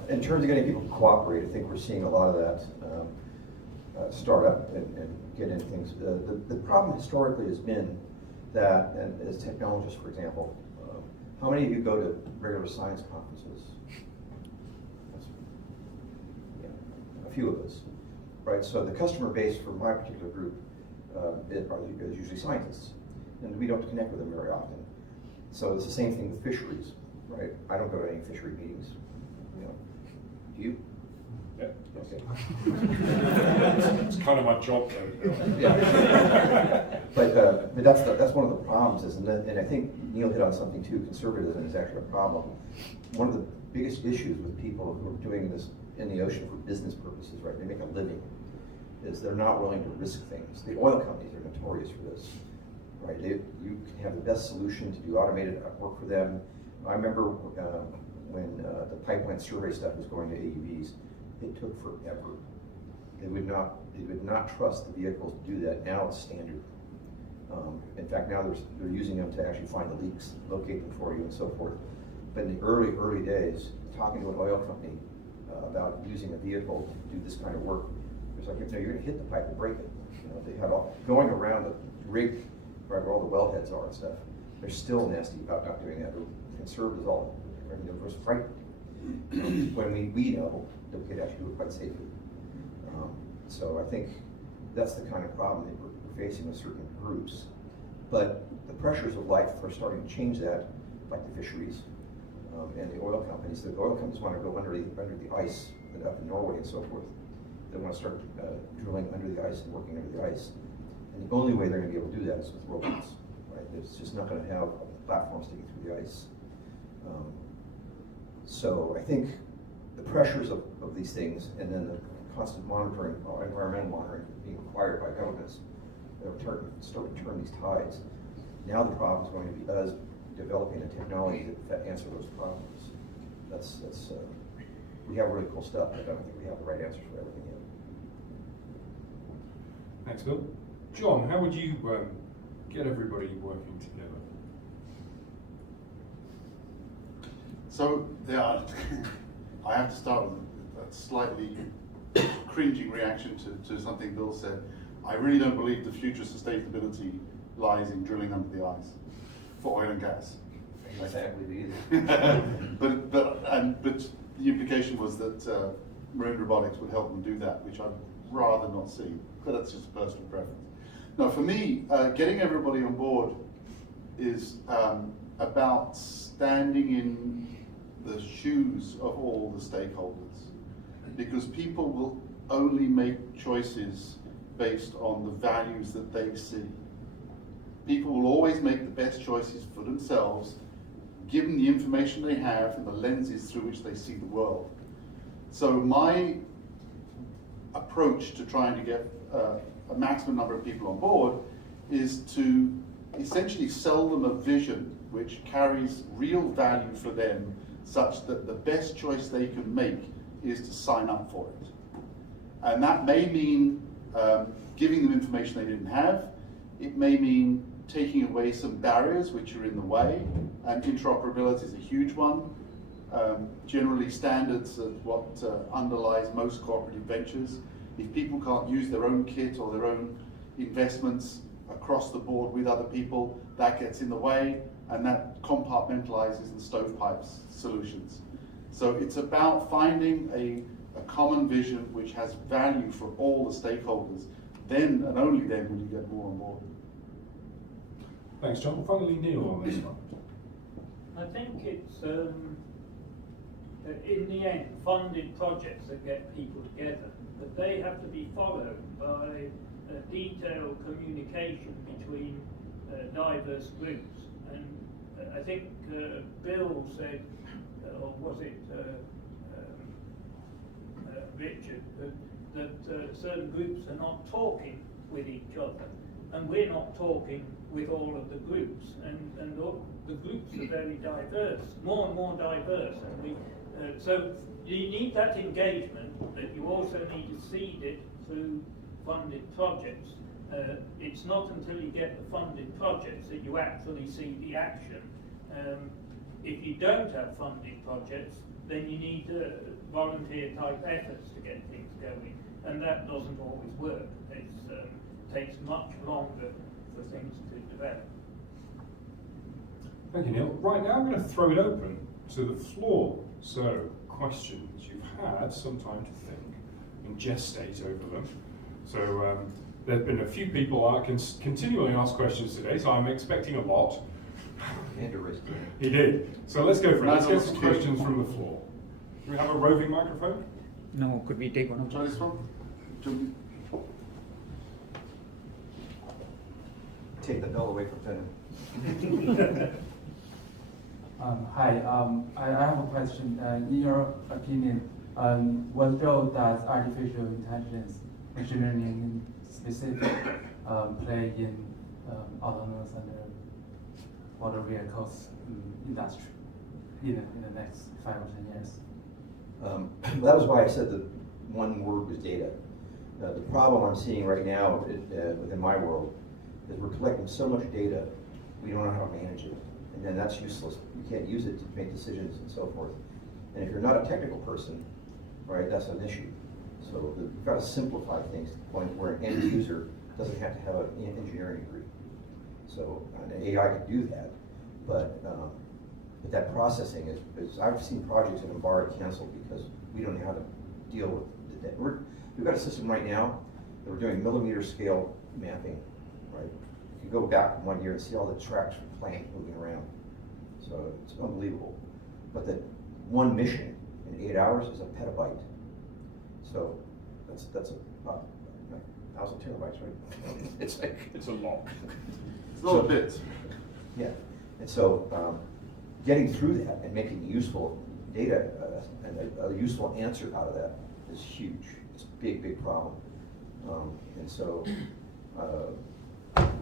In terms of getting people to cooperate, I think we're seeing a lot of that start up and get into things. The problem historically has been that, and as technologists, for example, how many of you go to regular science conferences? A few of us, right? So the customer base for my particular group is usually scientists, and we don't connect with them very often. So it's the same thing with fisheries, right? I don't go to any fishery meetings. Do you? Yeah. Okay. It's kind of my job, though. Yeah. But that's one of the problems, and I think Neil hit on something too. Conservatism is actually a problem. One of the biggest issues with people who are doing this in the ocean for business purposes, right? They make a living, is they're not willing to risk things. The oil companies are notorious for this, right? You can have the best solution to do automated work for them. I remember when the pipeline survey stuff was going to AUVs, it took forever. They would not trust the vehicles to do that. Now it's standard. In fact, now they're using them to actually find the leaks, locate them for you, and so forth. But in the early days, talking to an oil company about using a vehicle to do this kind of work, it was like, you're going to hit the pipe and break it. They had all going around the rig, right where all the wellheads are and stuff. They're still nasty about not doing that. Conservatives all. They're just frightened when we know that we could actually do it quite safely. So I think that's the kind of problem that we're facing with certain groups. But the pressures of life are starting to change that, like the fisheries and the oil companies. The oil companies want to go under the ice, up in Norway and so forth. They want to start drilling under the ice and working under the ice. And the only way they're going to be able to do that is with robots. Right? It's just not going to have platforms sticking through the ice. So I think the pressures of these things, and then the constant monitoring, environmental monitoring being required by governments, they'll start to turn these tides. Now the problem is going to be us developing a technology that answer those problems. That's we have really cool stuff, but I don't think we have the right answers for everything yet. Thanks, Bill. John, how would you get everybody working together? So, yeah, I have to start with a slightly cringing reaction to something Bill said. I really don't believe the future sustainability lies in drilling under the ice for oil and gas. Exactly either. But the implication was that marine robotics would help them do that, which I'd rather not see. But that's just a personal preference. Now, for me, getting everybody on board is about standing in the shoes of all the stakeholders, because people will only make choices based on the values that they see. People will always make the best choices for themselves, given the information they have and the lenses through which they see the world. So my approach to trying to get a maximum number of people on board is to essentially sell them a vision which carries real value for them, such that the best choice they can make is to sign up for it. And that may mean giving them information they didn't have. It may mean taking away some barriers which are in the way, and interoperability is a huge one. Generally, standards are what underlies most cooperative ventures. If people can't use their own kit or their own investments across the board with other people, that gets in the way, and that compartmentalizes the stovepipes solutions. So it's about finding a common vision which has value for all the stakeholders. Then and only then will you get more on board. Thanks, John. Finally, Neil on this one. I think it's, in the end, funded projects that get people together, but they have to be followed by detailed communication between diverse groups. And I think Bill said, or was it Richard, that certain groups are not talking with each other, and we're not talking with all of the groups, and the groups are very diverse, more and more diverse, and we, so you need that engagement, but you also need to seed it through funded projects. It's not until you get the funded projects that you actually see the action. If you don't have funded projects, then you need volunteer type efforts to get things going, and that doesn't always work. It takes much longer for things to develop. Thank you, Neil. Right now, I'm going to throw it open to the floor. So, questions. You've had some time to think and gestate over them. So, there have been a few people that can continually ask questions today, so I'm expecting a lot. He did. So let's go for it. Let's get some questions from the floor. Do we have a roving microphone? No, could we take one of Try those? this one? Take the bell away from Penn. Hi, I have a question. In your opinion, what role does artificial intelligence, machine learning specific, play in autonomous and motor vehicles industry in the next 5 or 10 years? That was why I said the one word was data. The problem I'm seeing right now within my world is we're collecting so much data, we don't know how to manage it. And then that's useless. You can't use it to make decisions and so forth. And if you're not a technical person, right, that's an issue. So you've got to simplify things to the point where an end user doesn't have to have an engineering degree. So an AI can do that, but that processing is I've seen projects that Embarra canceled because we don't know how to deal with that. We've got a system right now that we're doing millimeter scale mapping, right? You can go back 1 year and see all the tracks from the plane moving around. So it's unbelievable. But that one mission in 8 hours is a petabyte. So that's about 1,000 terabytes, right? It's a lot. It's a lot of bits. Yeah, and so getting through that and making useful data and a useful answer out of that is huge. It's a big, big problem. And so we're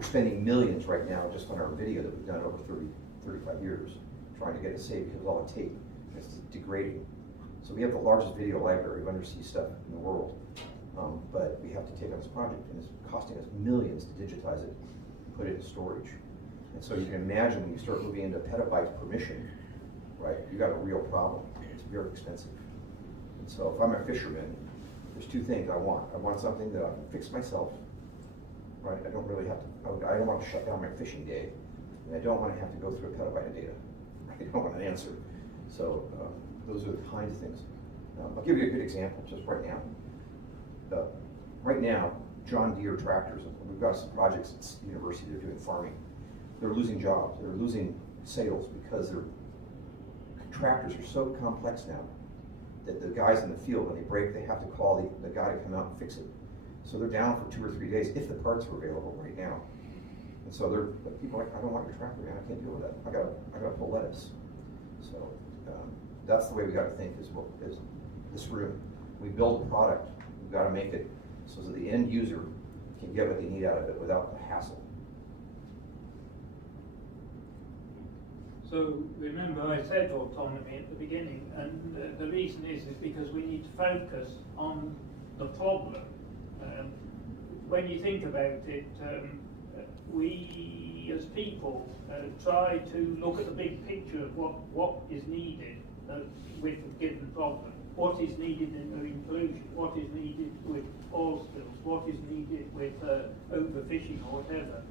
spending millions right now just on our video that we've done over 30, 35 years, trying to get it saved because of all the tape. It's degrading. So we have the largest video library of undersea stuff in the world, but we have to take on this project, and it's costing us millions to digitize it and put it in storage. And so you can imagine when you start moving into petabytes per mission, right, you got a real problem. It's very expensive. And so if I'm a fisherman, there's two things I want. I want something that I can fix myself, right? I don't really have to, I don't want to shut down my fishing day, and I don't want to have to go through a petabyte of data. I don't want an answer. So those are the kinds of things. I'll give you a good example just right now. Right now, John Deere tractors, we've got some projects at the university, they're doing farming. They're losing jobs, they're losing sales because their tractors are so complex now that the guys in the field, when they break, they have to call the guy to come out and fix it. So they're down for 2 or 3 days if the parts are available right now. And so people are like, I don't want your tractor, man, I can't deal with that. I gotta pull lettuce. So that's the way we gotta think is this room. We build a product, we've gotta make it so that the end user can get what they need out of it without the hassle. So remember I said autonomy at the beginning, and the reason is because we need to focus on the problem. when you think about it, we as people try to look at the big picture of what is needed with a given problem. What is needed in marine pollution? What is needed with oil spills? What is needed with overfishing or whatever?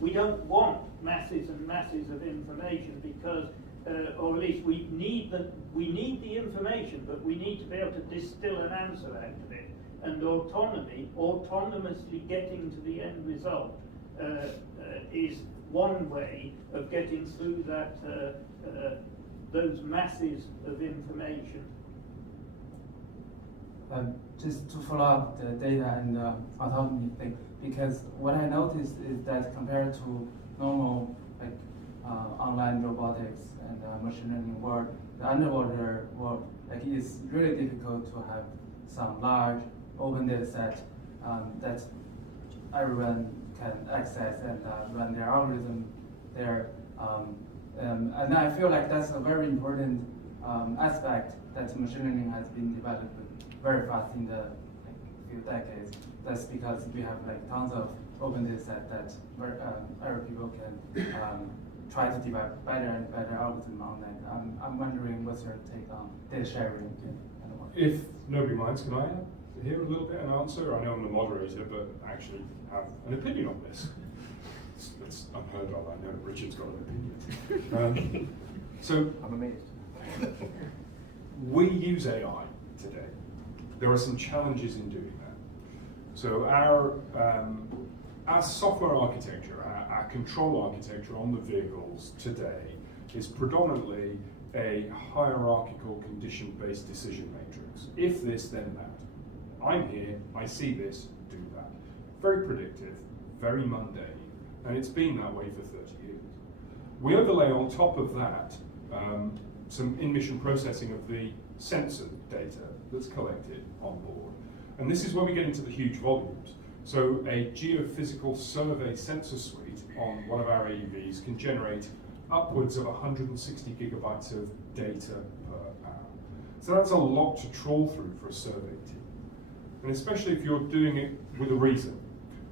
We don't want masses and masses of information because, or at least we need the information, but we need to be able to distill an answer out of it. And autonomy, autonomously getting to the end result, is one way of getting through that those masses of information. Just to follow up the data and autonomy thing, because what I noticed is that compared to normal online robotics and machine learning world, the underwater world, it's really difficult to have some large open data set that everyone can access and run their algorithm there. And I feel like that's a very important aspect that machine learning has been developed very fast in the few decades. That's because we have tons of open data set that other people can try to develop better and better algorithm on that. I'm wondering what's your take on data sharing? If nobody minds, can I hear a little bit an answer? I know I'm the moderator, but actually have an opinion on this. It's unheard of. I know Richard's got an opinion. So I'm amazed. we use AI today. There are some challenges in doing that. So our software architecture, our control architecture on the vehicles today is predominantly a hierarchical condition-based decision matrix. If this, then that. I'm here, I see this, do that. Very predictive, very mundane, and it's been that way for 30 years. We overlay on top of that some in-mission processing of the sensor data that's collected on board. And this is where we get into the huge volumes. So a geophysical survey sensor suite on one of our AUVs can generate upwards of 160 gigabytes of data per hour. So that's a lot to trawl through for a survey team. And especially if you're doing it with a reason.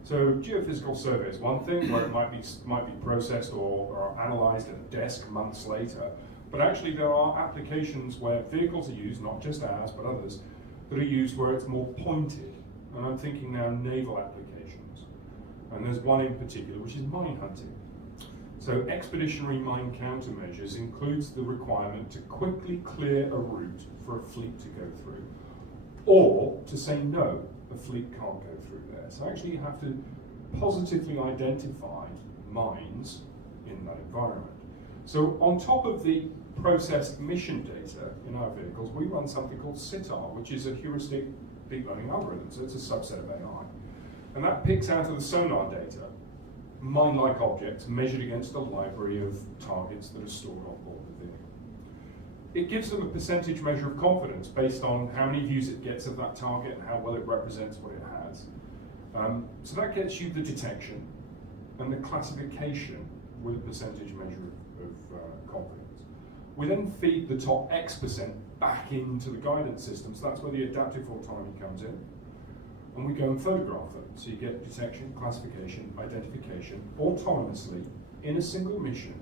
So geophysical survey is one thing where it might be processed or analyzed at a desk months later. But actually there are applications where vehicles are used, not just ours, but others, that are used where it's more pointed. And I'm thinking now naval applications. And there's one in particular, which is mine hunting. So expeditionary mine countermeasures includes the requirement to quickly clear a route for a fleet to go through, or to say no, a fleet can't go through there. So actually you have to positively identify mines in that environment. So on top of the processed mission data in our vehicles, we run something called SITAR, which is a heuristic deep learning algorithm, so it's a subset of AI. And that picks out of the sonar data mine-like objects measured against a library of targets that are stored on board the vehicle. It gives them a percentage measure of confidence based on how many views it gets of that target and how well it represents what it has. So that gets you the detection and the classification with a percentage measure of confidence. We then feed the top X% back into the guidance system, so that's where the adaptive autonomy comes in. And we go and photograph them. So you get detection, classification, identification, autonomously in a single mission,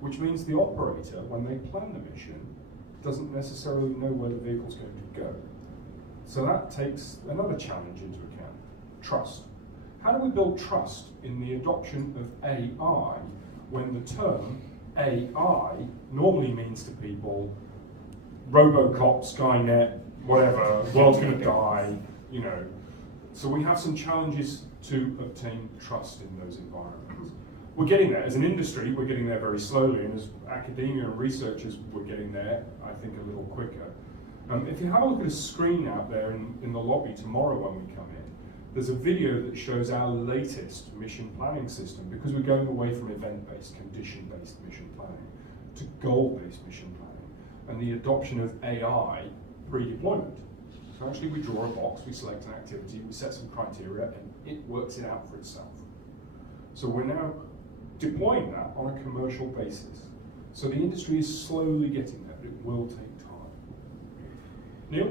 which means the operator, when they plan the mission, doesn't necessarily know where the vehicle's going to go. So that takes another challenge into account, trust. How do we build trust in the adoption of AI when the term AI normally means to people Robocop, Skynet, whatever, world's going to die, you know. So we have some challenges to obtain trust in those environments. We're getting there. As an industry, we're getting there very slowly, and as academia and researchers, we're getting there, I think, a little quicker. If you have a look at a screen out there in the lobby tomorrow when we come in, there's a video that shows our latest mission planning system, because we're going away from event-based, condition-based mission planning to goal-based mission planning, and the adoption of AI pre-deployment. So actually we draw a box, we select an activity, we set some criteria, and it works it out for itself. So we're now deploying that on a commercial basis. So the industry is slowly getting there, but it will take time. Neil,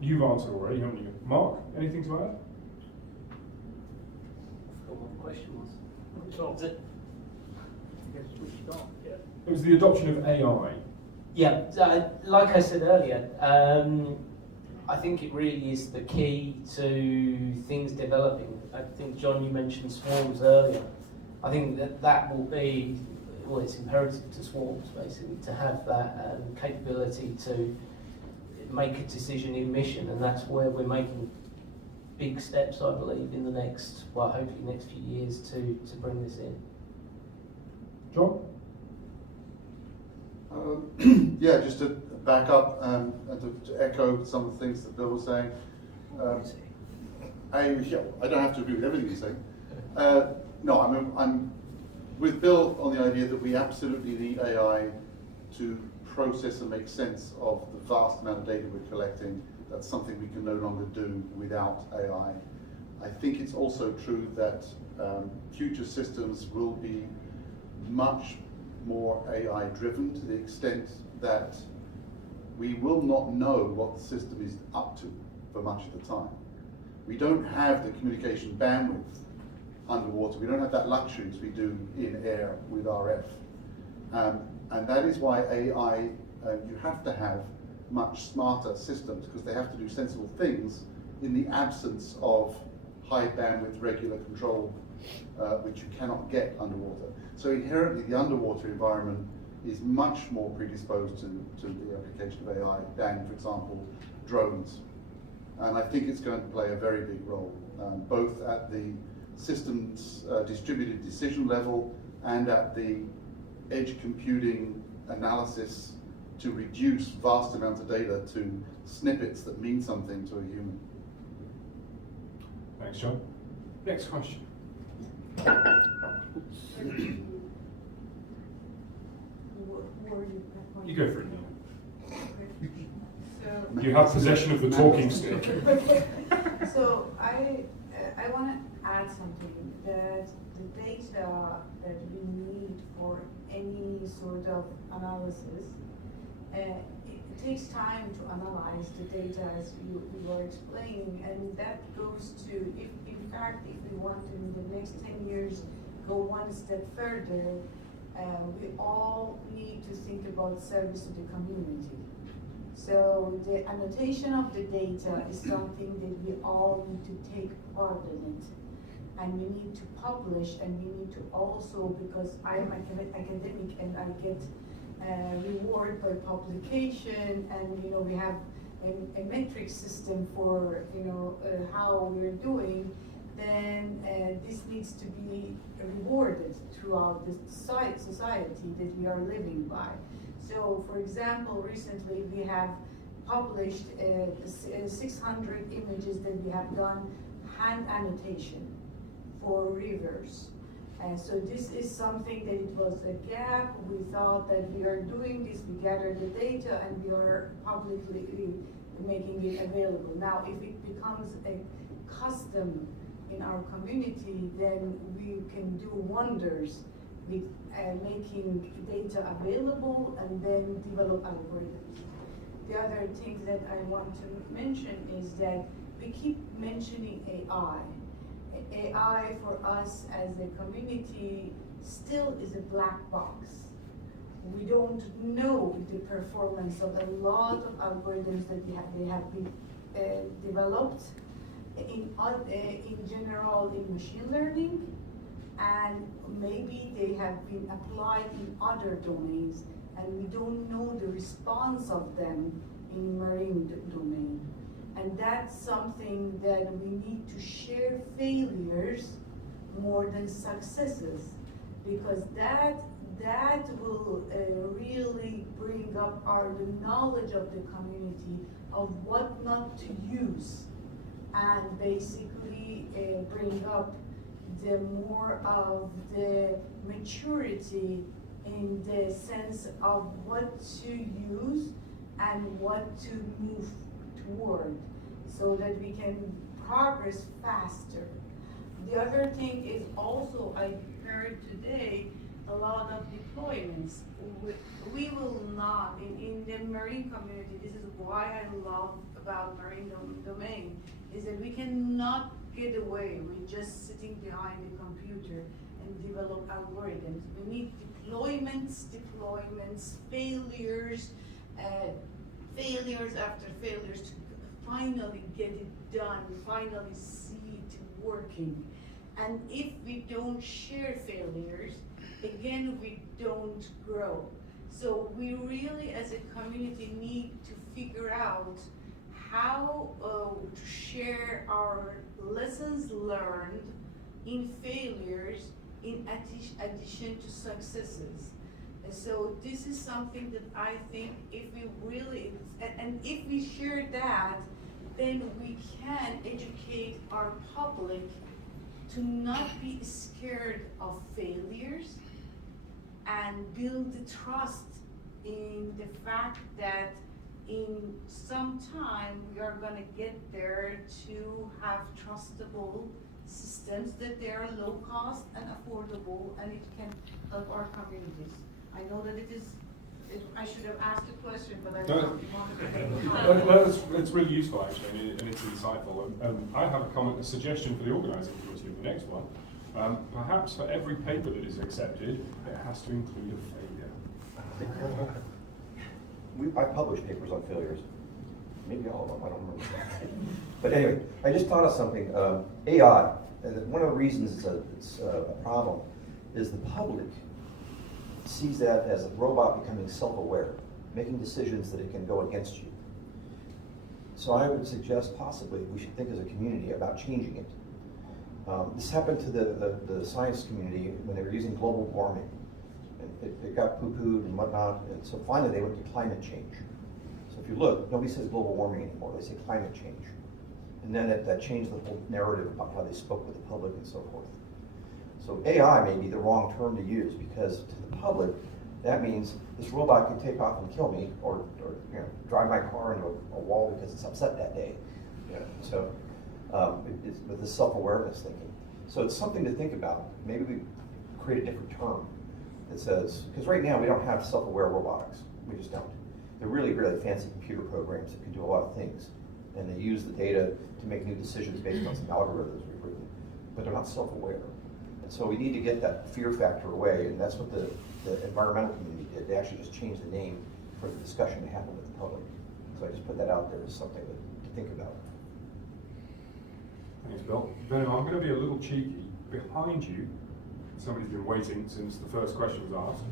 you've answered already, haven't you? Mark, anything to add? off. The- Get switched on, yeah. It was the adoption of AI. Yeah, like I said earlier, I think it really is the key to things developing. I think, John, you mentioned swarms earlier. I think that will be, well, it's imperative to swarms, basically, to have that capability to make a decision in mission, and that's where we're making big steps, I believe, in the next, well, hopefully next few years to bring this in. John? Yeah, just to back up and to echo some of the things that Bill was saying. I don't have to agree with everything he's saying. No, I'm with Bill on the idea that we absolutely need AI to process and make sense of the vast amount of data we're collecting. That's something we can no longer do without AI. I think it's also true that future systems will be much more AI driven, to the extent that we will not know what the system is up to for much of the time. We don't have the communication bandwidth underwater. We don't have that luxury as we do in air with RF. And that is why AI, you have to have much smarter systems, because they have to do sensible things in the absence of high bandwidth regular control, which you cannot get underwater. So inherently the underwater environment is much more predisposed to the application of AI than, for example, drones. And I think it's going to play a very big role, both at the systems distributed decision level and at the edge computing analysis to reduce vast amounts of data to snippets that mean something to a human. Thanks, John. Next question. You go for it, Neil. So, You have possession of the talking stick. so I want to add something, that the data that we need for any sort of analysis, it takes time to analyze the data, as you were explaining, and that goes to, if in fact, if we want to in the next 10 years go one step further, we all need to think about service to the community. So the annotation of the data is something that we all need to take part in it. And we need to publish, and we need to also, because I'm academic and I get reward by publication, and we have a metric system for how we're doing, then this needs to be rewarded throughout the society that we are living by. So, for example, recently we have published 600 images that we have done hand annotation for rivers. So this is something that it was a gap. We thought that we are doing this, we gather the data, and we are publicly making it available. Now, if it becomes a custom in our community, then we can do wonders with making data available and then develop algorithms. The other thing that I want to mention is that we keep mentioning AI. AI for us as a community still is a black box. We don't know the performance of a lot of algorithms that they have been developed in general in machine learning, and maybe they have been applied in other domains, and we don't know the response of them in marine domain. And that's something that we need to share failures more than successes, because that will really bring up the knowledge of the community of what not to use, and basically bring up the more of the maturity in the sense of what to use and what to move toward, so that we can progress faster. The other thing is also, I heard today a lot of deployments. We will not, in the marine community, this is why I love about marine domain, is that we cannot get away with just sitting behind the computer and develop algorithms. We need deployments, failures, failures after failures to finally get it done, finally see it working. And if we don't share failures, again, we don't grow. So we really, as a community, need to figure out how to share our lessons learned in failures in addition to successes. And so this is something that I think if we really, and if we share that, then we can educate our public to not be scared of failures and build the trust in the fact that in some time we are going to get there to have trustable systems, that they are low cost and affordable, and it can help our communities. I know that I should have asked a question, but I don't want to take the time. Well, it's really useful actually, and it's insightful. I have a comment, a suggestion for the organising committee of the next one. Perhaps for every paper that is accepted, it has to include a failure. I published papers on failures. Maybe all of them, I don't remember. But anyway, I just thought of something. AI, and one of the reasons it's a problem is the public sees that as a robot becoming self-aware, making decisions that it can go against you. So I would suggest possibly we should think as a community about changing it. This happened to the science community when they were using global warming. And it got poo-pooed and whatnot, and so finally they went to climate change. So if you look, nobody says global warming anymore, they say climate change. And then that changed the whole narrative about how they spoke with the public and so forth. So AI may be the wrong term to use, because to the public, that means this robot can take off and kill me, or drive my car into a wall because it's upset that day. So it's with this self-awareness thinking. So it's something to think about. Maybe we create a different term that says, because right now we don't have self-aware robotics. We just don't. They're really, really fancy computer programs that can do a lot of things. And they use the data to make new decisions based on some algorithms we've written, but they're not self-aware. And so we need to get that fear factor away, and that's what the environmental community did. They actually just changed the name for the discussion to happen with the public. So I just put that out there as something to think about. Thanks, Bill. Ben, I'm going to be a little cheeky. Behind you, somebody's been waiting since the first question was asked,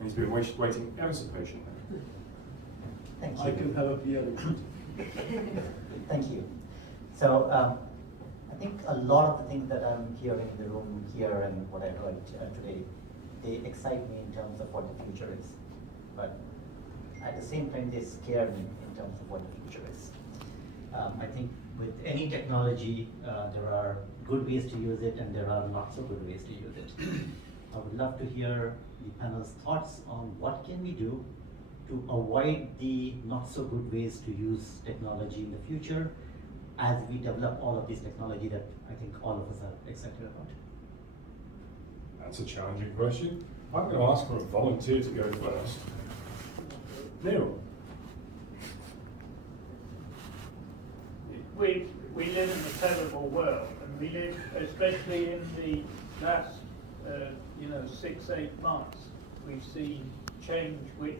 and he's been waiting ever so patiently. Thank you. I can have a peer review. Thank you. So I think a lot of the things that I'm hearing in the room here and what I heard today, they excite me in terms of what the future is. But at the same time, they scare me in terms of what the future is. I think with any technology, there are good ways to use it and there are not so good ways to use it. I would love to hear the panel's thoughts on what can we do to avoid the not so good ways to use technology in the future as we develop all of this technology that I think all of us are excited about. That's a challenging question. I'm going to ask for a volunteer to go first. Neil. We live in a terrible world, and we live, especially in the last 6-8 months, we've seen change which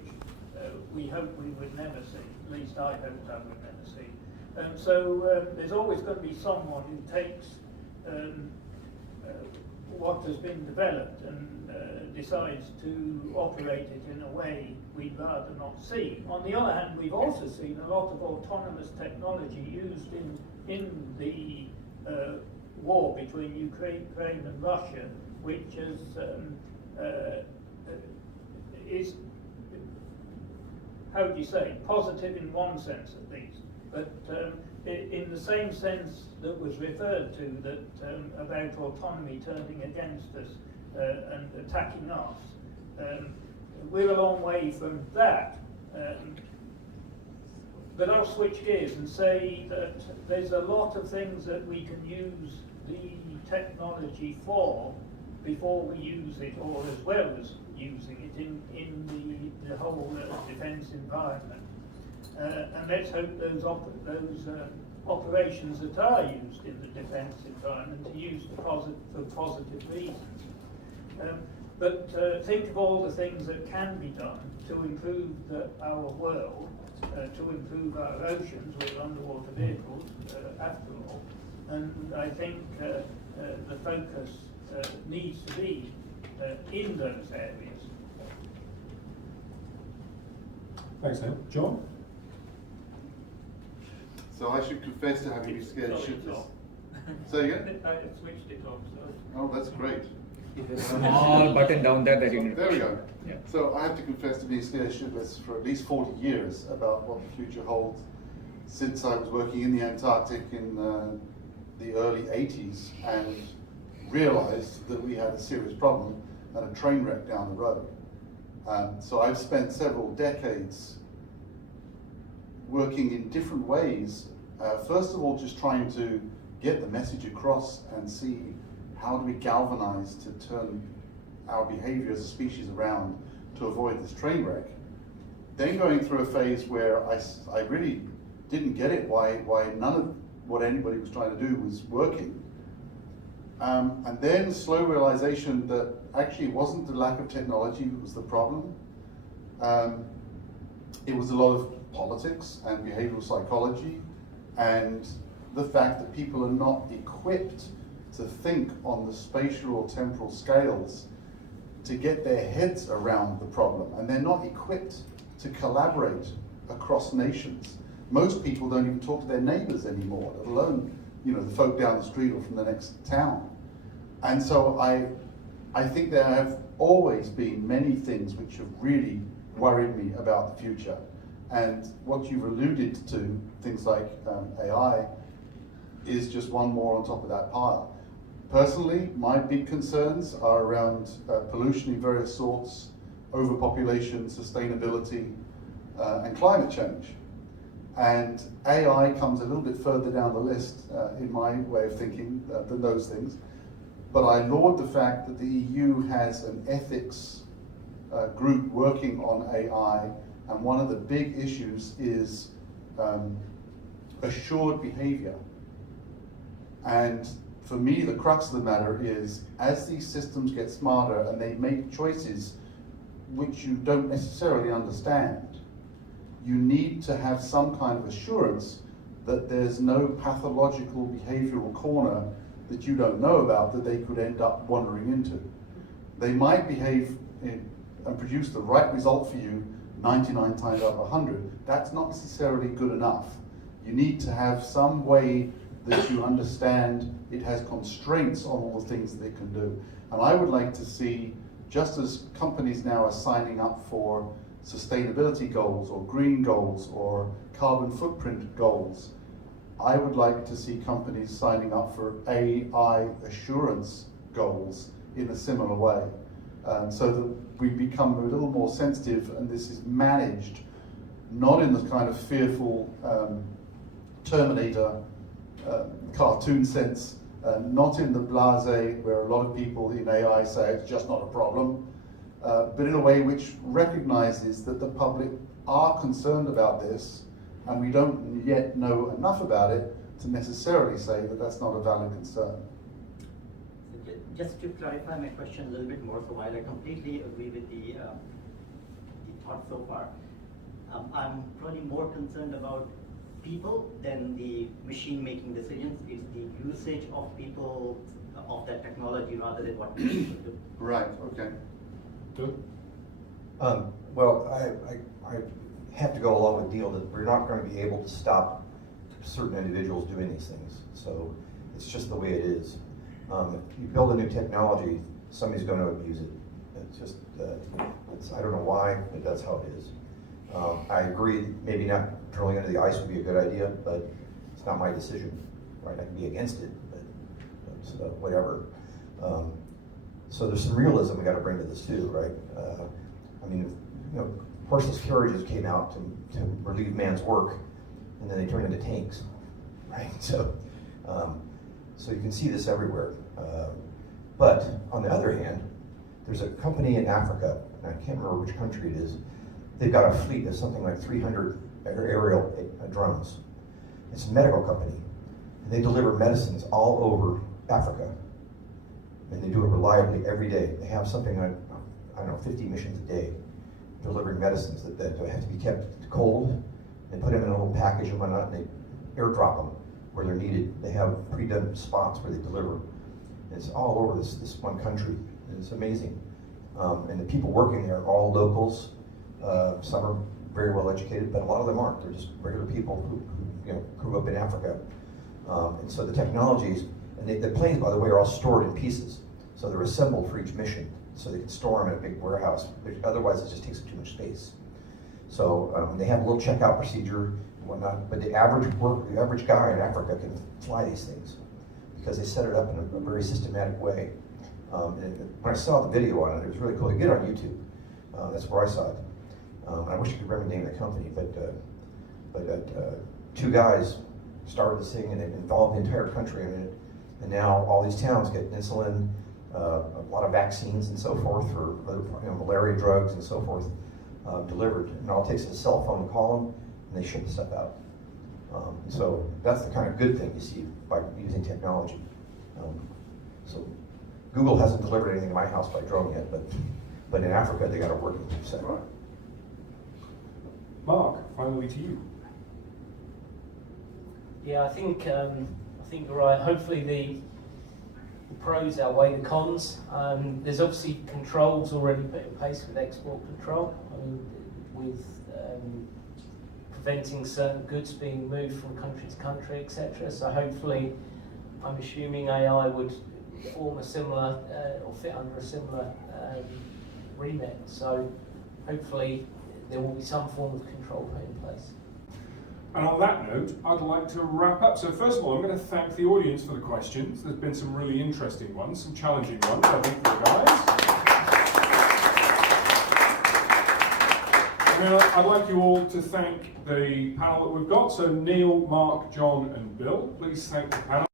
we hope we would never see. At least I hoped I would never see. So there's always going to be someone who takes what has been developed and decides to operate it in a way we'd rather not see. On the other hand, we've also seen a lot of autonomous technology used in the war between Ukraine and Russia, which is, how do you say, positive in one sense at least, but in the same sense that was referred to, that about autonomy turning against us and attacking us. We're a long way from that. But I'll switch gears and say that there's a lot of things that we can use the technology for before we use it, or as well as using it in the whole defence environment. And let's hope those operations that are used in the defence environment are used for positive reasons. But think of all the things that can be done to improve our world, to improve our oceans with underwater vehicles, after all. And I think the focus needs to be in those areas. Thanks, Neil. John? So I should confess to having been scared Sorry, shitless. Tom. Say again? I switched it off, so. Oh, that's great. There's a small button down there that you need. There we go. Yeah. So I have to confess to being scared shitless for at least 40 years about what the future holds, since I was working in the Antarctic in the early 80s and realized that we had a serious problem and a train wreck down the road. So I've spent several decades working in different ways. First of all, just trying to get the message across and see how do we galvanize to turn our behavior as a species around to avoid this train wreck. Then going through a phase where I really didn't get it, why none of what anybody was trying to do was working. And then slow realization that actually it wasn't the lack of technology that was the problem. It was a lot of politics and behavioral psychology and the fact that people are not equipped to think on the spatial or temporal scales to get their heads around the problem, and they're not equipped to collaborate across nations. Most people don't even talk to their neighbors anymore, let alone, you know, the folk down the street or from the next town. And so I think there have always been many things which have really worried me about the future. And what you've alluded to, things like AI, is just one more on top of that pile. Personally, my big concerns are around pollution in various sorts, overpopulation, sustainability, and climate change. And AI comes a little bit further down the list in my way of thinking than those things. But I laud the fact that the EU has an ethics group working on AI, and one of the big issues is assured behavior. And for me, the crux of the matter is, as these systems get smarter and they make choices which you don't necessarily understand, you need to have some kind of assurance that there's no pathological behavioral corner that you don't know about that they could end up wandering into. They might behave and produce the right result for you 99 times out of 100. That's not necessarily good enough. You need to have some way that you understand it has constraints on all the things that it can do. And I would like to see, just as companies now are signing up for sustainability goals or green goals or carbon footprint goals, I would like to see companies signing up for AI assurance goals in a similar way, so that we become a little more sensitive and this is managed, not in the kind of fearful Terminator cartoon sense, not in the blasé where a lot of people in AI say it's just not a problem, but in a way which recognizes that the public are concerned about this, and we don't yet know enough about it to necessarily say that that's not a valid concern. So just to clarify my question a little bit more, so while I completely agree with the thought so far, I'm probably more concerned about people than the machine making decisions. It's the usage of people of that technology rather than what people do. Right, okay. Good. Well, I have to go along with Neil that we're not going to be able to stop certain individuals doing these things. So it's just the way it is. If you build a new technology, somebody's going to abuse it. It's just, I don't know why, but that's how it is. I agree, maybe not drilling into the ice would be a good idea, but it's not my decision, right? I can be against it, but whatever. So there's some realism we got to bring to this too, right? I mean, you know, horseless carriages came out to relieve man's work, and then they turned into tanks, right? So you can see this everywhere. But on the other hand, there's a company in Africa, and I can't remember which country it is. They've got a fleet of something like 300 aerial drones. It's a medical company, and they deliver medicines all over Africa. and they do it reliably every day. They have something like, I don't know, 50 missions a day, delivering medicines that have to be kept cold. They put them in a little package and whatnot, and they airdrop them where they're needed. They have pre-done spots where they deliver. And it's all over this one country, and it's amazing. And the people working there are all locals. Some are very well educated, but a lot of them aren't. They're just regular people who grew up in Africa. And so the technologies, and the planes, by the way, are all stored in pieces. So they're assembled for each mission, so they can store them in a big warehouse. Otherwise, it just takes up too much space. So they have a little checkout procedure and whatnot, but the average guy in Africa can fly these things because they set it up in a very systematic way. And when I saw the video on it, it was really cool. You get it on YouTube. That's where I saw it. I wish I could remember the name of the company, but two guys started this thing and they've involved the entire country in it. And now all these towns get insulin, a lot of vaccines and so forth for malaria drugs and so forth delivered. And all it takes is a cell phone to call them and they ship the stuff out. So that's the kind of good thing you see by using technology. So Google hasn't delivered anything to my house by drone yet, but in Africa they got it working. So. Right. Mark, finally to you. Yeah, I think you're right. Hopefully the pros outweigh the cons. There's obviously controls already put in place with export control. I mean, with preventing certain goods being moved from country to country, etc. So hopefully, I'm assuming AI would form a similar or fit under a similar remit. So hopefully, there will be some form of control put in place. And on that note, I'd like to wrap up. So first of all, I'm going to thank the audience for the questions. There's been some really interesting ones, some challenging ones, I think, for the guys. And then I'd like you all to thank the panel that we've got. So Neil, Mark, John, and Bill. Please thank the panel.